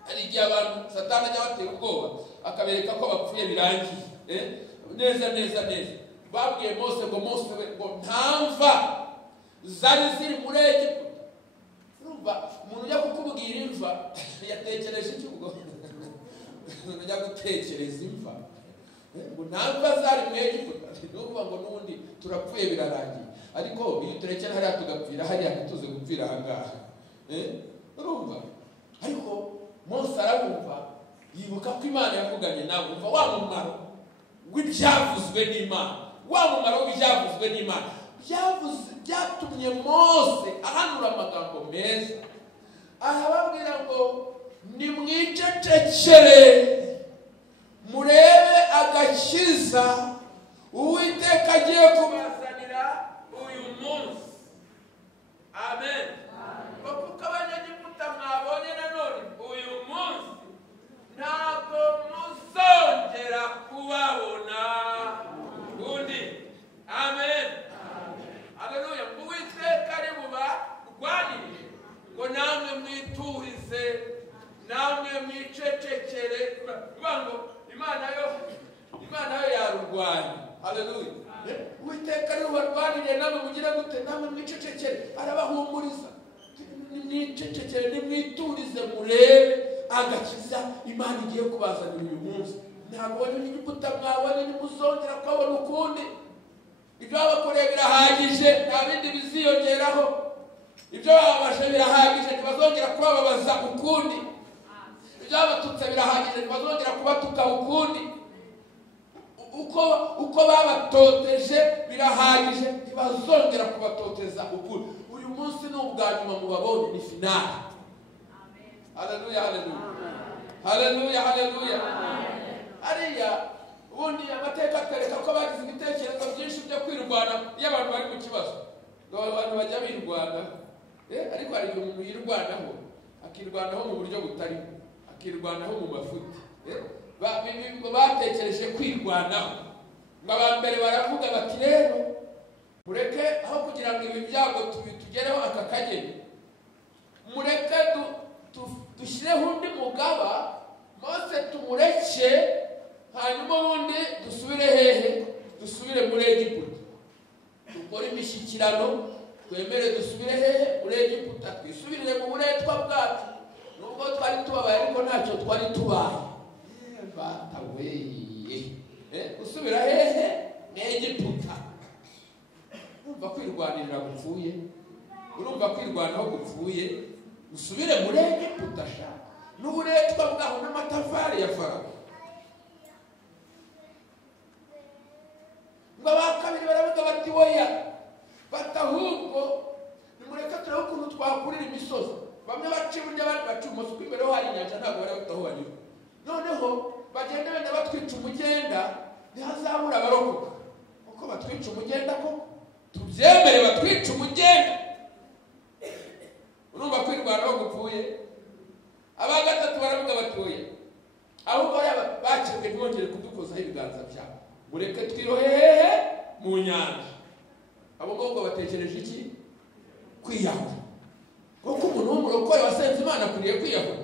Hari igihe abantu Satani ajya batera ubwoba akabereka ko bapfuye birangiye. Neza. Babwiye Mose ngo Mose ngo ntamva zari ziri muri Egiputa. Urumva umuntu ujya kukubwira imva yatekereje iki ubwo? Ujya gutekereza imva ngo ntamva zari muri Egiputa. N'uvuga ngo n'ubundi turapfuye birarangiye. Ariko iyo turekera hariya tugapfira hariya ntituze gupfira ahangaha. Urumva? Ariko Mose arabumva yibuka ko Imana yavuganye nawe. Umva wa mumaro w'ibyavuzwe n'Imana, wa mumaro w'ibyavuzwe n'Imana byatumye Mose ahanura amagambo meza. Arababwira ngo nimwicecekere murebe agakiza Uwiteka agiye kubazanira uyu munsi. Amen. Kuko abanyegiputa mwabonye nanone uyu munsi ntabwo muzongera kubabona undi. Amen. Haleluya. Uwiteka ari bubarwanirire ngo namwe mwiturize, namwe mwicecekere. Ngo Imana yo yarurwanya. Haleluya. Uwiteka ari bubarwanirire namwe mugire gute? Namwe mwicecekere. Arabahumuriza. Nimwicecekere, nimwiturize murebe agakiza Imana igiye kubazanira uyu munsi. Ntabwo Egiputa mwabonye nimuzongera kubabona ukundi. Ibyo babakoreye birahagije, nta bindi biziyongeraho. Ibyo bababashe birahagije, ntibazongera kubababaza ukundi. Ibyo babatutse birahagije, ntibazongera kubatuka ukundi. Uko babatoteje birahagije, ntibazongera kubatoteza ukundi. Uyu munsi ni ubwa nyuma mubabonye, ni finale. Haleluya, haleluya. Haleluya, haleluya. Ariya ubundi amateka atwereka ko bagize ibitekerezo byinshi byo kwirwana iyo abantu bari mu kibazo. Abantu bajya birwana, ariko hari igihe umuntu yirwanaho, akirwanaho mu buryo butarimo, akirwanaho mu mafuti. Batekereje kwirwanaho. Ngo abambere baravuga bati rero mureke aho kugira ngo ibi byago tugereho aka kageni, mureke dushyireho undi mugaba, Mose tumureke, hanyuma ubundi dusubire hehe? Dusubire muri Egiputa. Dukore imishyikirano, twemere dusubire hehe? Muri Egiputa. Twisubirire mu buretwa bwacu. Nubwo twari tubabaye ariko ntacyo twari tubaye. Usubira hehe? Ni Egiputa. Urumva kwirwanirira gupfuye? Urumva kwirwanaho gupfuye? Usubire muri Egiputa sha. N'uburetwa bwaho n'amatafari ya Farawo. Ngo abakabiri baravuga bati oya, batahubwo nimureka turebe ukuntu twakurira imisozi. Bamwe baca iburyo abandi baca ibumoso, kuko imbere ho hari inyanja ntabwo bari bafite aho banyura. Noneho bagenda benda batwica umugenda, ntihazabura abarokoka. Uko batwica umugenda ko tubyemere batwica umugenda. Urumva kwirwanaho gupfuye? Aba gatatu baravuga bati oya, ahubwo bacibwe ntibongere kudukozaho ibiganza byabo, mureke twirohehe mu nyanja. Abo ngabo batekereje iki? Kwiyahura. Kuko umuntu w'umurokore wasenze Imana akwiriye kwiyahura.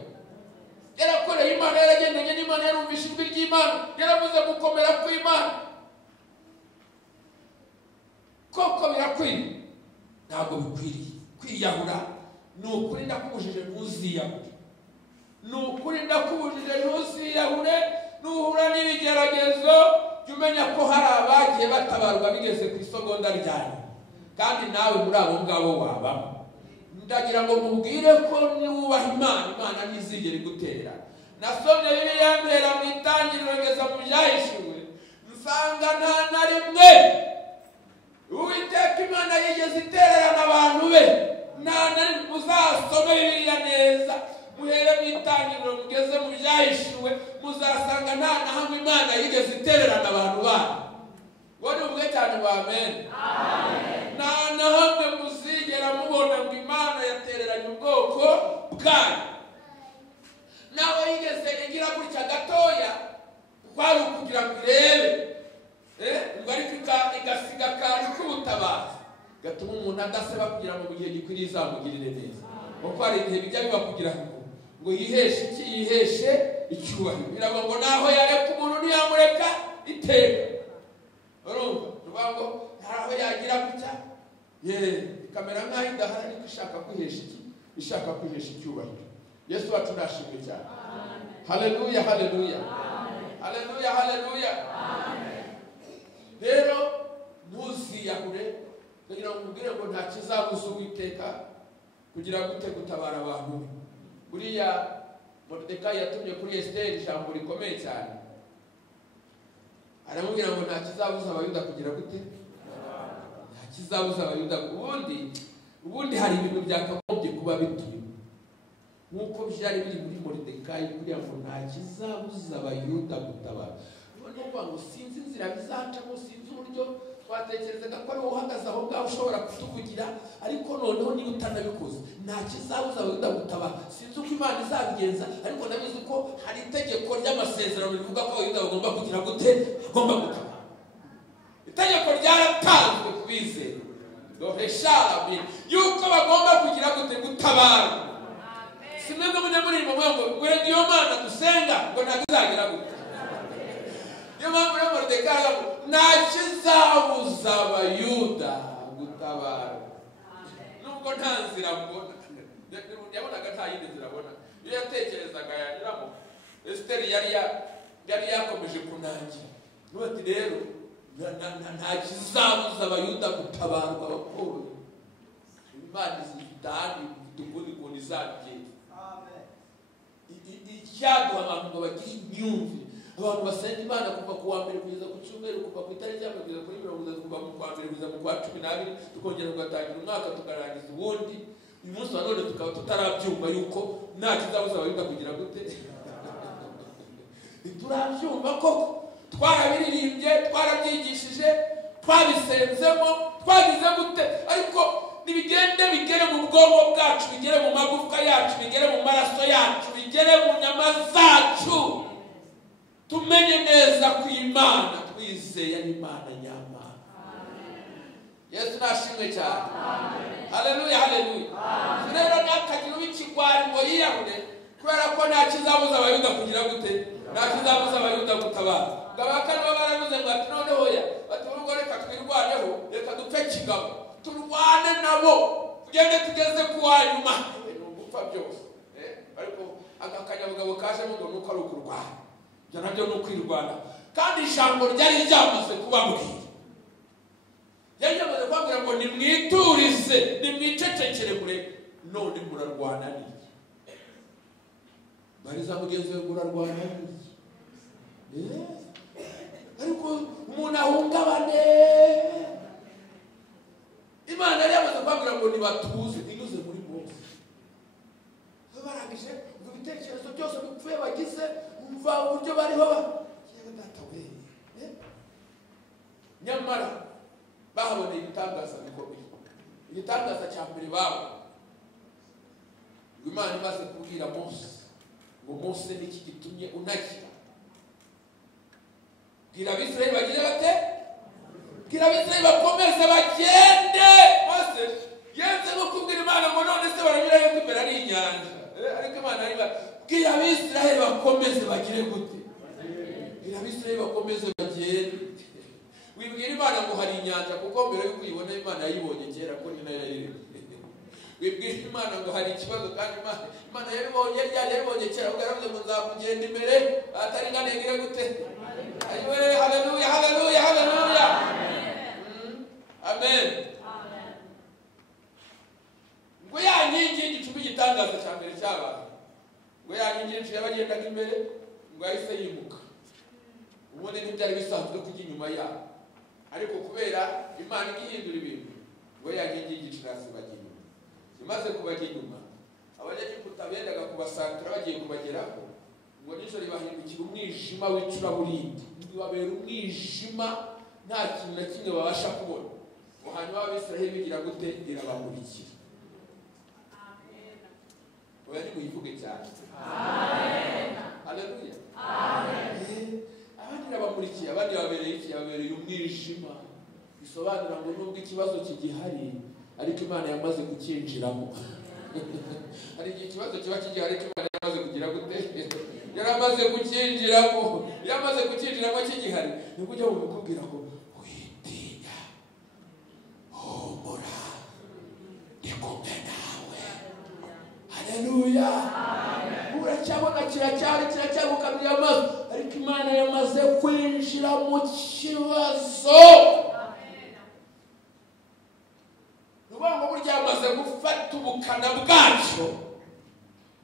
Yarakoreye Imana, yaragendanye n'Imana, yarumvise ijwi ry'Imana, yaravuze gukomera kw'Imana. Koko birakwiriye? Ntabwo bikwiriye. Kwiyahura ni ukuri ndakubujije ntuziyahura. Ni ukuri ndakubujije ntuziyahure. Nuhura n'ibigeragezo jya umenya ko hari abagiye batabarwa bigeze ku isogonda ryanyu, kandi nawe muri abo ngabo wabamo. Ndagira ngo mubwire ko niwubaha Imana, Imana ntizigera igutera. Nasomye Bibiliya mbera mu itangiriro ngeza mu Byahishuwe, nsanga nta na rimwe Uwiteka Imana yigeze itererana abantu be. Nta na rimwe. Muzasome Bibiliya neza, muhere mu itangiriro mugeze mu byahishuwe muzasanga nta na hamwe Imana yigeze itererana abantu bayo. Wari ubwe cyane wa amen. Nta na hamwe muzigera mubona ngo Imana yatereranye ubwoko bwayo. Nawe yigeze igira gutya gatoya kwari ukugira ngo irebe ngo ariko igasiga akantu k'ubutabazi gatuma umuntu adaseba kugira ngo mu gihe gikwiriye izamugirire neza. Kuko hari igihe bijya biba kugira ngo yiheshe icyubahiro. Biravuga ngo naho yareka umuntu ntiyamureka iteka. Urumva ngo hari aho yagira gutya ikamera nk'aho idahari ariko ishaka kwihesha icyubahiro. Yesu wacu nashimwe cyane. Haleluya, haleluya, haleluya, haleluya. Rero ntuziyahurure kugira ngo umubwire ngo nta kizabuza Uwiteka kugira gute gutabara abantu. Buriya Moridekayi yatumye kuri Esiteri ijambo rikomeye cyane. Aramubwira ngo nta kizabuza Abayuda kugira gute? Nta kizabuza Abayuda. Ubundi hari ibintu byakagombye kuba biturimo nk'uko byari biri muri Moridekayi kugira ngo nta kizabuza Abayuda gutabara. None ngo sinzi inzira bizacamo, sinzi uburyo twatekerezaga ko ari wowe uhagaze aho ngaho ushobora kutuvugira, ariko noneho niba utanabikoze nta kizabuza Abayuda gutabara. Sinzi uko Imana izabigenza, ariko ndabizi ko hari itegeko ry'amasezerano rivuga ko Abayuda bagomba kugira gute? Bagomba gutabara. Itegeko ryaratanzwe ku bizera doheshara yuko bagomba kugira gute? Gutabara. Simwe ngo munyamurimo ngo wenda iyo Mana dusenga ngo ntabwo izagira gute? Niyo mpamvu rero Moridekayi ngo nta kizabuza Abayuda gutabara. Nubwo nta nzira mbona, yabonaga nta yindi nzira abona. Iyo yatekerezaga yanyuramo, Esiteri yari yakomeje kunangira. Nuko rero nta kizabuza Abayuda gutabarwa bakuru. Imana zidani dukundi zabigenza. Icyaduha abantu ngo bagire imyumvire. Abantu basenga Imana kuva ku wa mbere kugeza ku cyumweru, kuva ku itariki ya mbere kugeza kuri 30, kuva ku wa mbere kugeza ku wa 12, tukongera tugatangira umwaka tukarangiza ubundi. Uyu munsi wa none tukaba tutarabyumva yuko nta kizabuza Abayuda kugira gute? Turabyumva ko twarabiririmbye, twarabyigishije, twabisenzemo, twagize gute, ariko nibigende bigere mu bwonko bwacu, bigere mu magufwa yacu, bigere mu maraso yacu, bigere mu nyama zacu, tumenye neza ko Imana twizeye ari Imana nyamana. Yesu nashimwe cyane. Haleluya, haleluya. Rero nakagira ubikigwari ngo yiyahure kubera ko nta kizabuza Abayuda kugira gute? Nta kizabuza Abayuda gutabara. Gabakana baravuze ngo ati none hoya bati urugo reka twirwaneho, reka dupfe kigabo turwane nabo tugende tugeze ku wanyuma n'ugupfa byose. Ariko akanyabugabo kaje ngo nuko ari ukurwana. Byo nabyo no kwirwana. Kandi ijambo ryari ryamaze kubabwira. Yari yamaze kubabwira ngo nimwiturize, nimwicecekere mure, none murarwana n'iki? Bariza mugenzi we murarwana n'iki? Ariko umuntu ahungabane. Imana yari yamaze kubabwira ngo nibatuze, inyuze muri Mose. Barangije ngo ibitekerezo byose bipfuye bagize, umva uburyo bariho datawe. Nyamara bahaboneye ibitangaza bikomeye. Igitangaza cya mbere babo, Imana imaze kubwira Mose ngo Mose niki gitumye unakira. Bwira Abisirayeli bagire bate? Bwira Abisirayeli bakomeze bagende. Mose yenze no kubwira Imana ngo none se baranyura yo imbere ari inyanja. Ariko Imana ari bwira Abisirayeli bakomeze bagire gute? Bwira Abisirayeli bakomeze bagende. Wibwira Imana ngo hari inyanja kuko mbere yo kuyibona Imana yayibonye kera ko nyina yayireba. Wibwira Imana ngo hari ikibazo kandi Imana yayibonye kera ubwo yaravuze ngo nzakugenda imbere atari nganegire gute? Ayiwe, haleluya, haleluya, haleluya. Amen. Ngo ya nyingi y'igicumbi gitangaza cya mbere cy'abantu, ngo ya nyingi yabagendaga imbere ngo ahise yimuka. Ubundi ntibyari bisanzwe kujya inyuma yabo, ariko kubera Imana igihindura ibintu, ngo ya nyingi y'igicumbi bajya inyuma. Imaze kubajya inyuma, abanyagiputa bendaga kubasatira bagiye kubageraho ngo nijoro bahindukira umwijima w'icuraburindi babera umwijima nta kintu na kimwe babasha kubona. Hanyuma abisiraheli bigira gute? Irabamurikira. Oya nimuyivuge cyane. Amen. Haleluya. Amen. Abandi irabamurikiye, abandi babereye iki? Yabereye umwijima. Bisobanura ngo nubwo ikibazo kigihari ariko Imana yamaze kukinjiramo. Hari ikibazo kiba kigihari ariko Imana yamaze kugira gute? Yaramaze kukinjiramo. Yamaze kukinjiramo kigihari. Ni kujya mubikubwira ngo witinya. Humura. Ndi kumwe nawe. Haleluya. Uracyabona kiracyabukamira amaso ariko Imana yamaze kwinjira mu kibazo. Nubango burya yamaze gufata ubukana bwacyo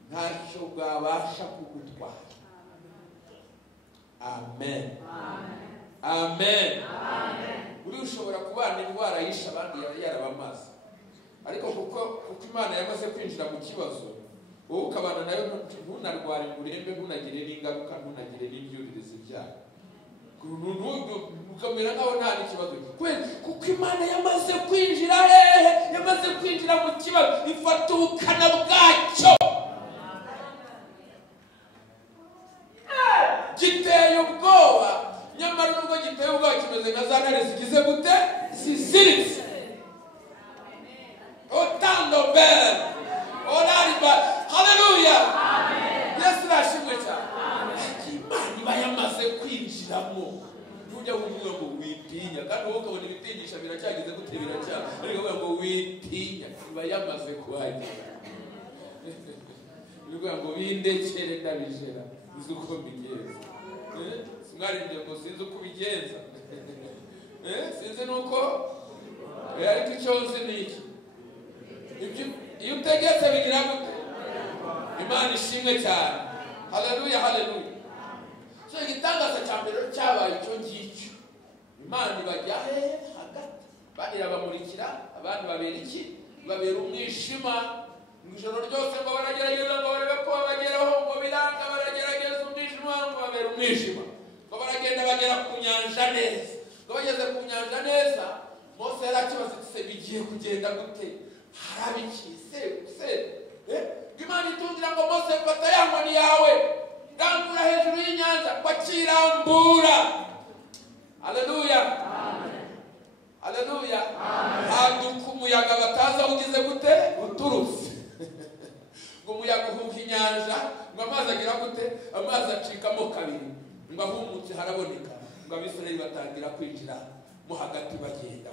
ntacyo bwabasha kugutwara. Amen. Amen. Uri ushobora kubana indwara yishe abandi yarabamaze ariko kuko Imana yamaze kwinjira mu kibazo wowe ukabana nayo ntunarware ngo urembe, ntunagire n'ingaruka, ntunagire n'ibyuririzi byayo, ukamera nkaho nta n'ikibazo kuko Imana yamaze kwinjira hehe? Yamaze kwinjira mu kibazo, ifata ubukana bwacyo. Giteye ubwoba, nyamara nubwo giteye ubwoba kimeze nka za ntare zigize gute? Ziziritse. Otando bel. Olariba. Haleluya. Yesu nashimwe cyane. Imana iba yamaze kwinjiramo. Ujya kuvuga ngo witinya, kandi wowe ukabona ibitinyisha biracyagize gute? Biracyaha. Ariko ngo witinya, iba yamaze kuhagera. Bivuga ngo bindekere ndabijera. Uzi uko mbigenza. Mwarinde ngo sinzi uko ubigenza. Sinzi nuko ariko icyo nzi ni iki? Iyo utegetse bigira gute? Imana ishimwe cyane. Haleluya, haleluya. So igitangaza cya mbere cyabaye icyo ngicyo. Imana ibajya hagati, bandi irabamurikira, abandi babera iki? Babera umwijima. Mu ijoro ryose ngo baragerageza ngo barebe ko babageraho, ngo biranga baragerageza umwijima, ngo babera umwijima. Ngo baragenda bagera ku nyanja neza. Ngo bageze ku nyanja neza, Mose yarakibaza ati se bigiye kugenda gute? Harabikise Imana itundira ngo Mose mfata ya nkoni yawe rambura hejuru y'inyanja, bakirambura. Haleluya. Haleluya. Haduka umuyaga bataza ugize gute? Uturutse. Ngo umuyaga uhuha inyanja, ngo amazi agira gute? Amazi acikamo kabiri, ngo ahumutse haraboneka, ngo abisirayeli batangira kwinjira mo hagati bagenda.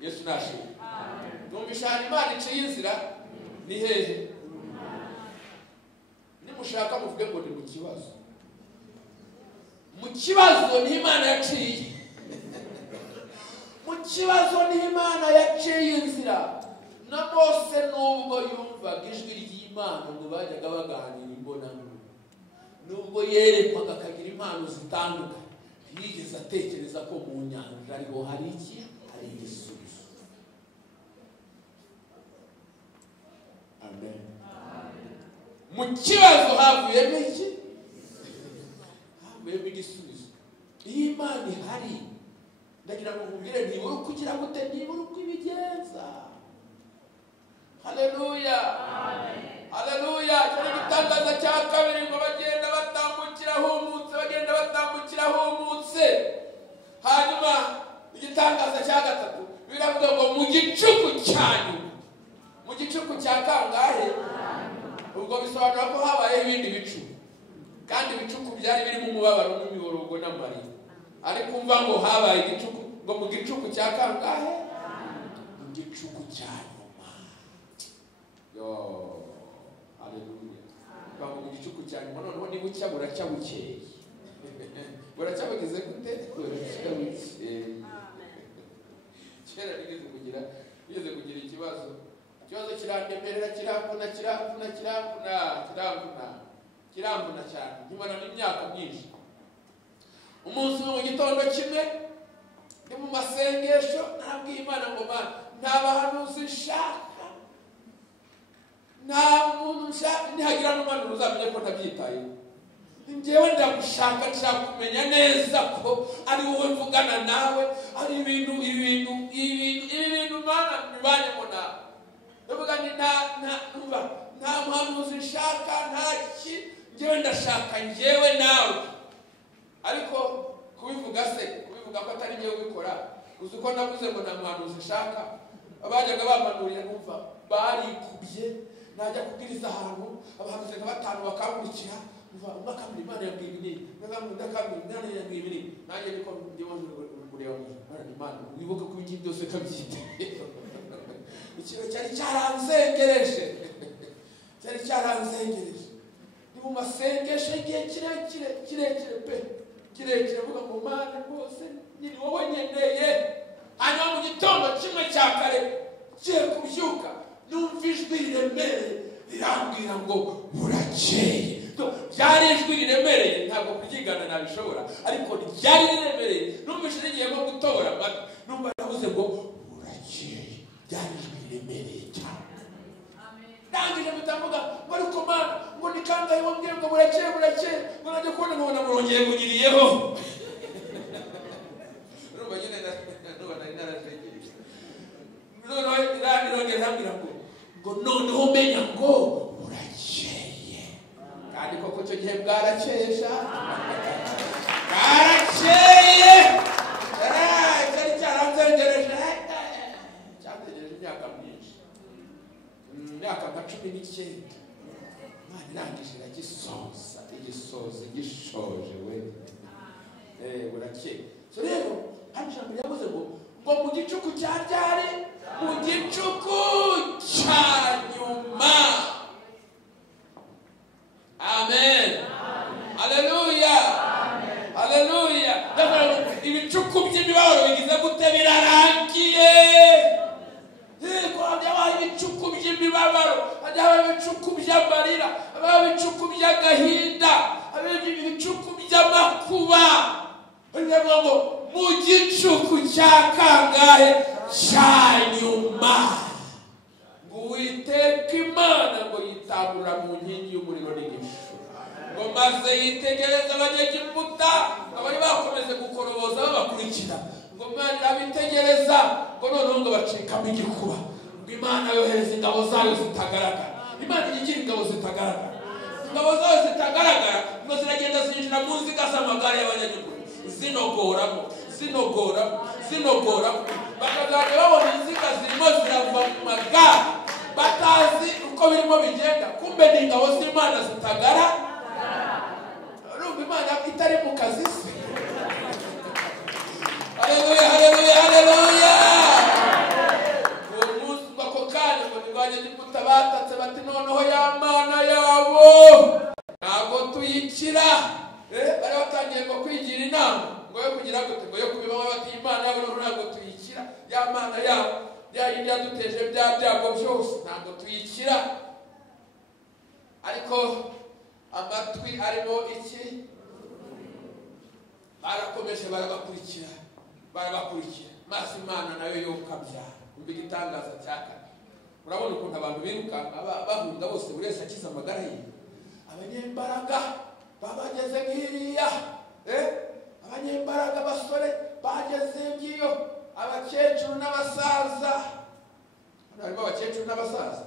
Yesu nashimwe. Numvishana Imana iciye inzira ni hehe? Nimushaka muvuge ngo ni mu kibazo. Mu kibazo ni Imana yaciye. Mu kibazo ni Imana yaciye inzira. Na Mose nubwo yumvaga ijwi ry'Imana ngo bajyaga baganira imbonano, nubwo yerekwaga akagira impano zitandukanye, ntiyigeze atekereza ko mu nyanja ariho hari iki? Hari igisubizo. Amen. Mu kibazo havuyemo iki? Havuyemo igisubizo. Iyo Imana ihari, ndagira ngo nkubwire ntibura kugira gute? Ntibura uko ibigenza. Haleluya. Haleluya. Cyari gitangaza cya kabiri ngo bagenda batambukira humutse. Hanyuma igitangaza cya gatatu biravuga ngo mu gicuku cyanyu. Mu gicuku cya kangahe? Ubwo bisobanura ko habaye ibindi bicu. Kandi ibicuku byari birimo umubabaro n'imiborogo n'amarira. Ariko umva ngo habaye igicuku, ngo mu gicuku cya kangahe? Mu gicuku cyanyu. Yo, haleluya. Bamwe mu gicuku cyane noneho ni bucya buracya bukeye. Buracya bugeze gute? Buracya bukeye. Kera nigeze kugira ikibazo. Ikibazo kirandemerera kirambuna cyane. Nyuma n'imyaka myinshi. Umunsi mu gitondo kimwe ni mu masengesho nabwiye Imana ngo Mana nta bahanuzi nshaka. nta muntu ushaka ntihagira n'umwana uzamenye ko ntabyitayeho. Njyewe ndagushaka nshaka kumenya neza ko ari wowe mvugana nawe, ari ibintu Mana bibanyemo nawe. Ndavuga ni nta mpanuzi nshaka, ntaki, njyewe ndashaka njyewe nawe. Ariko kubivuga ko atari njyewe ubikora, uzi ko navuze ngo nta mpanuzi nshaka. Abajyaga bamanurira numva barikubye, najya kubwiriza ahantu abahanuzi nka 5 bakangurikira, umva kamera Imana yabwiye ibi, Imana yabwiye ibi, nanjye niko ndimo kureba Imana wibuka ko ibintu byose kabyite. Ikintu cyari cyaranzengereje ni mu masengesho igihe kirekire pe, kirekire vuga ngo Mana rwose nyiri wowe nyeneye. Hanyuma mu gitondo kimwe cya kare kiye kubyuka numva ijwi riremereye rirambwira ngo burakeye. Byari ijwi riremereye, ntabwo kuryigana nabishobora, ariko ryari riremereye. Numvise rigiye nko gutobora amatwi, numva navuze ngo burakeye. Byari ijwi riremereye cyane. Ndangije bitambuga ngo ariko Mana ngo ni kangahe wambwiye ngo burakeye, ngo najya kubona nkabona murongeye mugiriyeho. Urumva nyine nari narajegeje. Ngo noneho menya ngo burakeye. Kandi koko icyo gihe bwarakesha, bwarakeye. Cyari cyaranzengereje imyaka myinshi, imyaka nka 19. Imana irangije iragisoza, igisoza gishoje we. Burakeye. So rero hano ijambo ryavuze ngo mu gicuku cya ryari, mu gicuku cya nyuma. Amen. Haleluya. Haleluya. Ibicuku by'imibabaro bigize gute? Birarangiye. Ko hajyaho ibicuku by'imibabaro, hajyaho ibicuku by'amarira, hajyaho ibicuku by'agahinda, hajyaho ibicuku by'amakuba. Hanyuma ngo mu gicuku cya kangahe? Cya nyuma. Ngo Uwiteka Imana ngo yitabura mu nkingi y'umuriro n'igicu, ngo maze yitegereza abanyegiputa abari bakomeze gukoroboza babakurikira. Ngo Imana irabitegereza, ngo noneho ngo bacikamo igikuba. Ngo Imana yohereza ingabo zayo zitagaragara. Imana igira ingabo zitagaragara. Ingabo zayo zitagaragara ngo ziragenda zinjira mu nziga z'amagare y'abanyegiputa, zinogoramo. Bakazajya babona inziga zirimo zirava mu magare, batazi uko birimo bigenda. Kumbe ni ingabo z'Imana zitagara. Urumva Imana itari mu kazi se. Haleluya, haleluya, haleluya. Uwo munsi bako kandi ngo nibanye n'imbuto batatse bati noneho ya Mana yabo ntabwo tuyikira. Bari batangiye ngo kwigira inama ngo yo kugira gute, ngo yo kubibamo bati Imana yabo ntabwo tuyikira. Ya Mana yabo yari yaduteje byago byose ntabwo tuyikira. Ariko amatwi arimo iki? Barakomeje barabakurikira. Maze Imana nayo yokabyara. Umva igitangaza cyaka. Urabona ukuntu abantu birukanka bahunga bose, buri wese akiza amagara ye. Abanyembaraga babageze nk'iriya, abanyembaraga basore bageze ngiyo, abakecuru n'abasaza. Harimo abakecuru n'abasaza,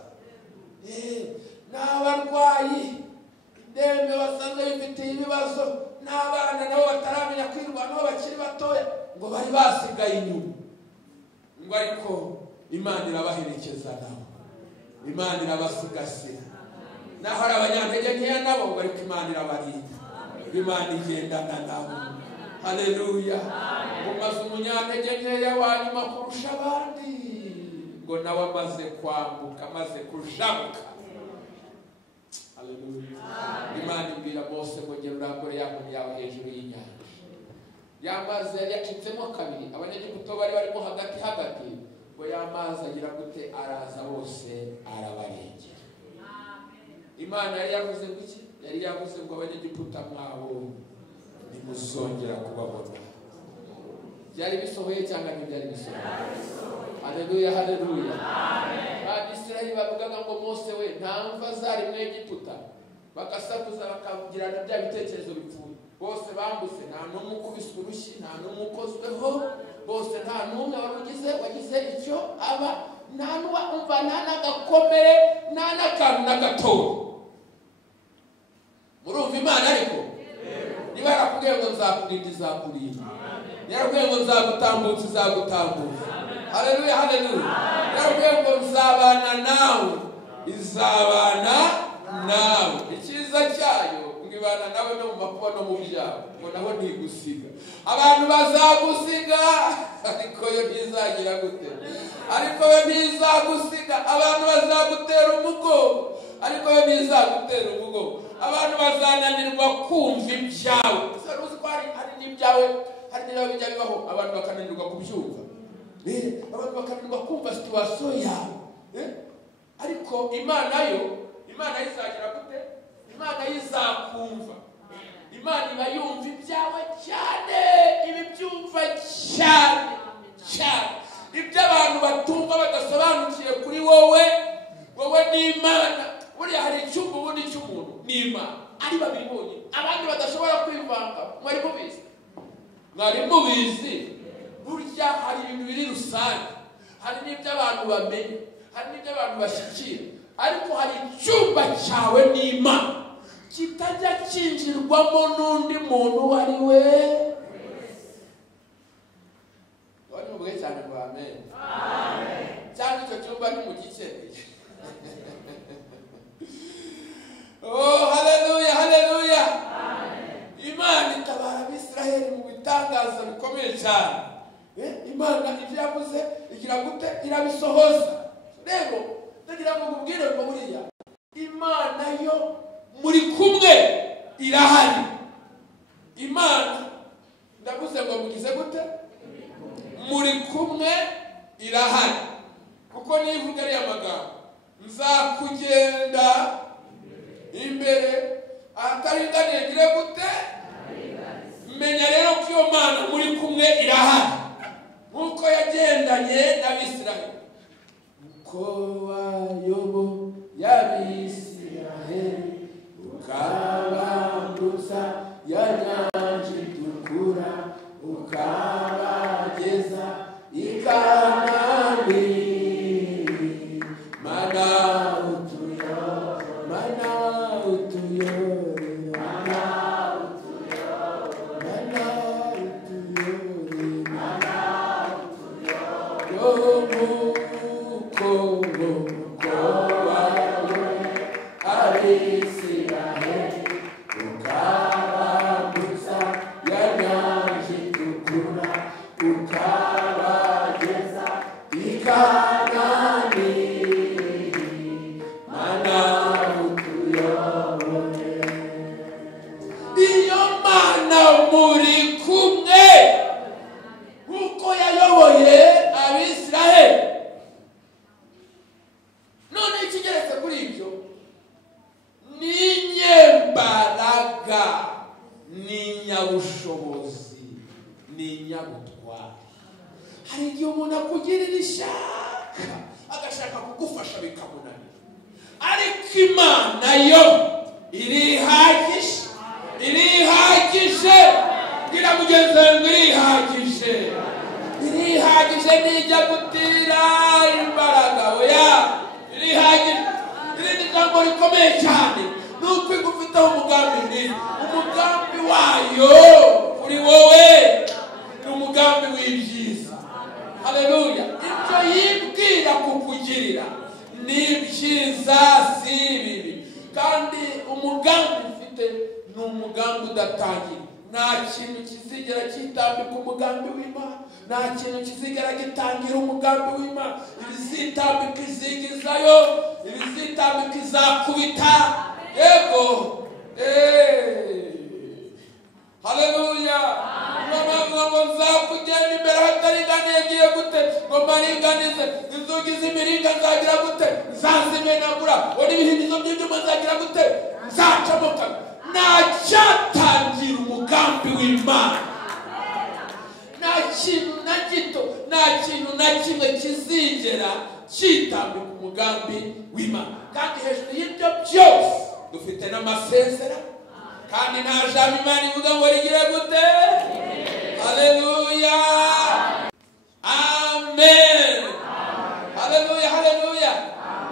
n'abarwayi, indembe basanzwe bifitiye ibibazo, n'abana nabo bataramenya kwirwanaho bakiri batoya, ngo bari basigaye inyuma. Ngo ariko Imana irabaherekeza nabo, Imana irabasigasira. Naho ari abanyantege nkeya nabo, ngo ariko Imana irabarinda, Imana igendana nabo. Haleluya. Ngo maze umunyantege nkeya wanyuma kurusha abandi, ngo nawe amaze kwambuka, amaze kujabuka. Haleluya. Imana ibwira Mose ngo ngera urambure ya nkoni yawe hejuru y'inyanja. Yamazi yari yacitsemo kabiri, abanyegiputa bari barimo hagati, ngo yamazi agira gute? Araza bose arabarengera. Imana yari yavuze ngo iki? Yari yavuze ngo abanyegiputa mwabo nimuzongera kubabona. Byari bisohoye cyangwa ntibyari bisohoye? Haleluya, haleluya. Amen. abisirayeli bavugaga ngo Mose we ntamva zari mwe Egiputa bakasakuza bakavugirana bya bitekerezo bipfuye bose bambuse nta n'umwe ukubiswe urushyi nta n'umwe ukozweho bose nta n'umwe wagize icyo aba nta n'uwumva nta n'agakomere nta n'akantu na gatoya. Murumva Imana ariko niba yarakubwiye ngo nzakurinda izakurinda, yarakubwiye ngo nzagutambutsa izagutambutsa. Haleluya haleluya. Yarakubwiye ngo nzabana nawe izabana nawe. Icyiza cyayo ngibana nawe no mu makuba no mu byago ngo naho ntigusiga. Abantu bazagusiga ariko yo ntizagira gute, ariko yo ntizagusiga. Abantu bazagutera umugongo ariko yo ntizagutera umugongo. Abantu bazananirwa kumva ibyawe. Uzi ko hari n'ibyawe hari n'ibyawe bijya bibaho abantu bakananirwa kubyumva. Abantu bakananirwa kumva situwasiyo yawe. Ariko Imana izagira gute? Imana izakumva. Imana iba yumva ibyawe cyane, ibibyumva cyane cyane. Ibyo abantu batumva badasobanukiye kuri wowe n'Imana. Buriya hari icyumba ubundi cy'umuntu n'Imana ari babiri bonyine, abandi badashobora kwivanga. Mwari mubizi burya hari ibintu biri rusange, hari n'ibyo abantu bamenya, hari n'ibyo abantu bashyikira, ariko hari icyumba cyawe n'Imana kitajya cyinjirwamo n'undi muntu uwo ari we. Wari muvuge cyane ngo amen. Cyangwa icyo cyumba ni mu gikeneye. Oh haleluya haleluya. Imana itabara Abisirayeli mu bitangaza bikomeye cyane. Imana ibyo yavuze igira gute? Irabisohoza. Rero ndagira ngo mubwire ngo buriya Imana yo muri kumwe irahari. Imana ndavuze ngo mugize gute? Muri kumwe irahari. Kuko nivuga ari amagambo nzakugenda imbere ataringaniye gire gute? Menya rero ko iyo Mana muri kumwe irahari. Nkuko yagendanye n'Abisirayeli, uko wayoboye Abisirayeli ukabambuza ya nyanja itukura ukabageza i Kanani. Mana nta kintu na gito, nta kintu na kimwe kizigera kitambika umugambi w'Imana. Kandi hejuru y'ibyo byose dufite n'amasezerano, kandi nta jambo Imana ivuga ngo rigire gute. Haleluya, amen, haleluya, haleluya.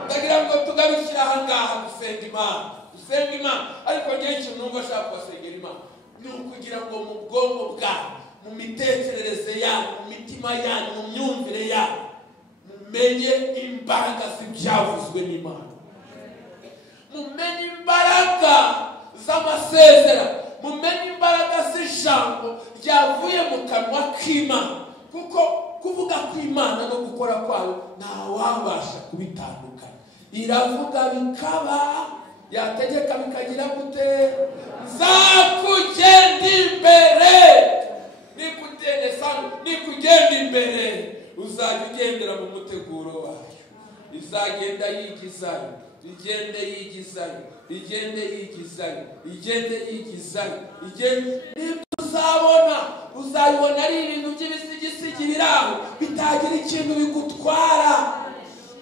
Ndagira ngo tugarukire aha ngaha dusenga Imana, dusenga Imana. Ariko ngewe ikintu numva ashaka kubasengera Imana ni ukugira ngo mu bwonko bwawe, mu mitekerereze yanyu, mu mitima yanyu, mu myumvire yanyu, mumenye imbaraga z'ibyavuzwe n'Imana, mumenye imbaraga z'amasezerano, mumenye imbaraga z'ijambo ryavuye mu kanwa k'Imana. Kuko kuvuga kw'Imana no gukora kwayo ntawabasha kubitandukanya. Iravuga bikaba, yategeka bikagira gute. Nzakugenda imbere, nikugenda imbere, uzajya ugendera mu muteguro wayo. Izagenda yigizayo, igende yigizayo, igende yigizayo, igende yigizayo, igende. Uzabona ari ibintu by'ibisigisigi biraho bitagira ikintu bigutwara.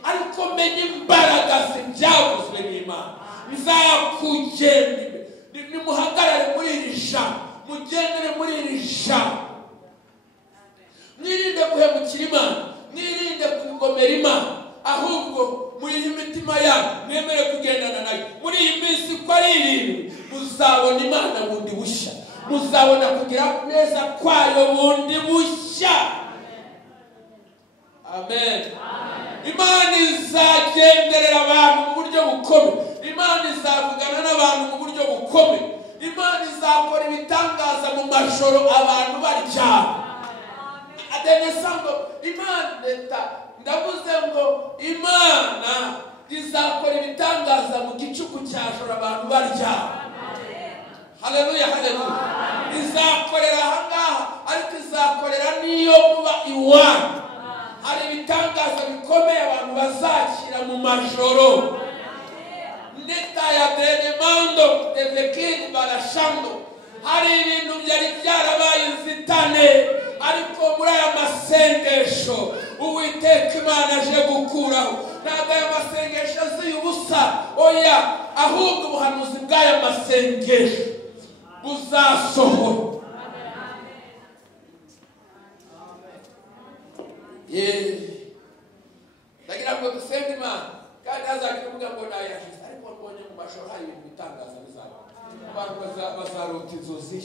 Ariko menya imbaraga z'ibyavuzwe n'Imana. Nzakugenda imbere. Nimuhagarare muri iri jambo, mugendere muri iri jambo. Mwirinde guhemukira Imana, mwirinde kugomera Imana, ahubwo muyihe imitima yanyu, mwemere kugendana nayo. Muri iyi minsi uko ari irindwi muzabona Imana bundi bushya, muzabona kugira neza kwayo bundi bushya. Amen. Imana izagenderera abantu mu buryo bukomeye. Imana izavugana n'abantu mu buryo bukomeye. Imana izakora ibitangaza mu majoro abantu baryama. Adenesango Imana ndavuze ngo Imana izakora ibitangaza mu gicuku cy'ijoro abantu baryama. Haleluya, haleluya. Izakorera aha ngaha, ariko izakorera n'iyo kuba iwanyu. Hari ibitangaza bikomeye abantu bazakira mu majoro. Neta ya denemando de vekini barashando. Hari ibintu byari byarabaye inzitane, ariko muri aya masengesho Uwiteka Imana aje gukuraho. Ntabwo aya masengesho aziye ubusa, oya, ahubwo ubuhanuzi bw'aya masengesho buzasohora. Ndagira ngo dusenge Imana, kandi hazagira uvuga ngo nayashize, ariko mbonye mu mashoro hari ibintu bitangaza bizaba. Abantu bazarota inzozi,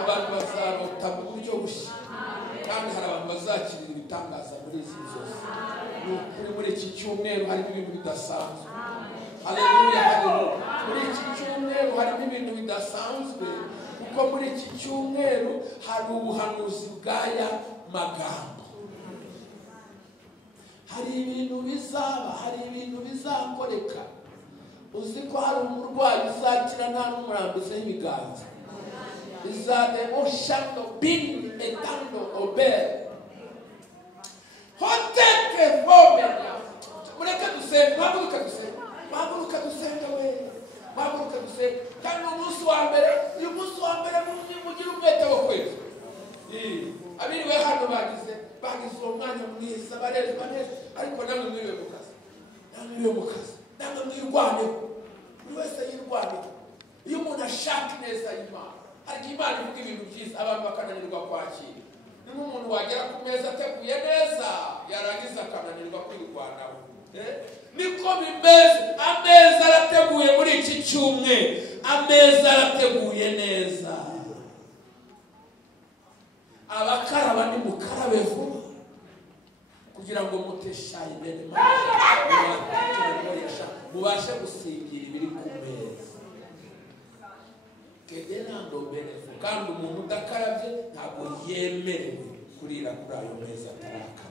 abantu bazarota mu buryo bushya, kandi hari abantu bazakirira ibitangaza muri izi nzozi. Muri iki cyumweru harimo ibintu bidasanzwe. Haleluya, haleluya. Muri iki cyumweru harimo ibintu bidasanzwe, kuko muri iki cyumweru hari ubuhanuzi bw'aya magambo. Hari ibintu bizaba, hari ibintu bizakoreka. Uzi ko hari umurwayi uzakira nta n'umurambizi w'ibiganza. Izade oshando bin etando ober. Hoteke vomenya. Mureke dusenge, maguruka dusenge. Maguruka dusenge we. Maguruka dusenge. Kandi umunsi wa mbere, uyu munsi wa mbere mugira umwete wo kwezi. Abiriwe hano bagize uwo mwanya mwiza, barezwa neza, ariko namwe mwiriwe mu kazi. Namwe mwiriwe mu kazi. Namwe mwirwaneho. Buri wese yirwaneho. Iyo umuntu ashaka neza y'Imana, ariko Imana ivuga ibintu byiza, abantu bakananirwa kwakira. Ni nk'umuntu wagera ku meza ateguye neza, yarangiza akananirwa kwirwanaho. Niko bimeze. Ameza arateguye muri iki cyumweru. Ameza arateguye neza. Abakaraba ni mukarabe vuba, kugira ngo muteshaye nene mubashe gusingira ibiri ku meza. Kedenando benefu. Kandi umuntu udakarabye ntabwo yemerewe kurira kuri ayo meza ataraka.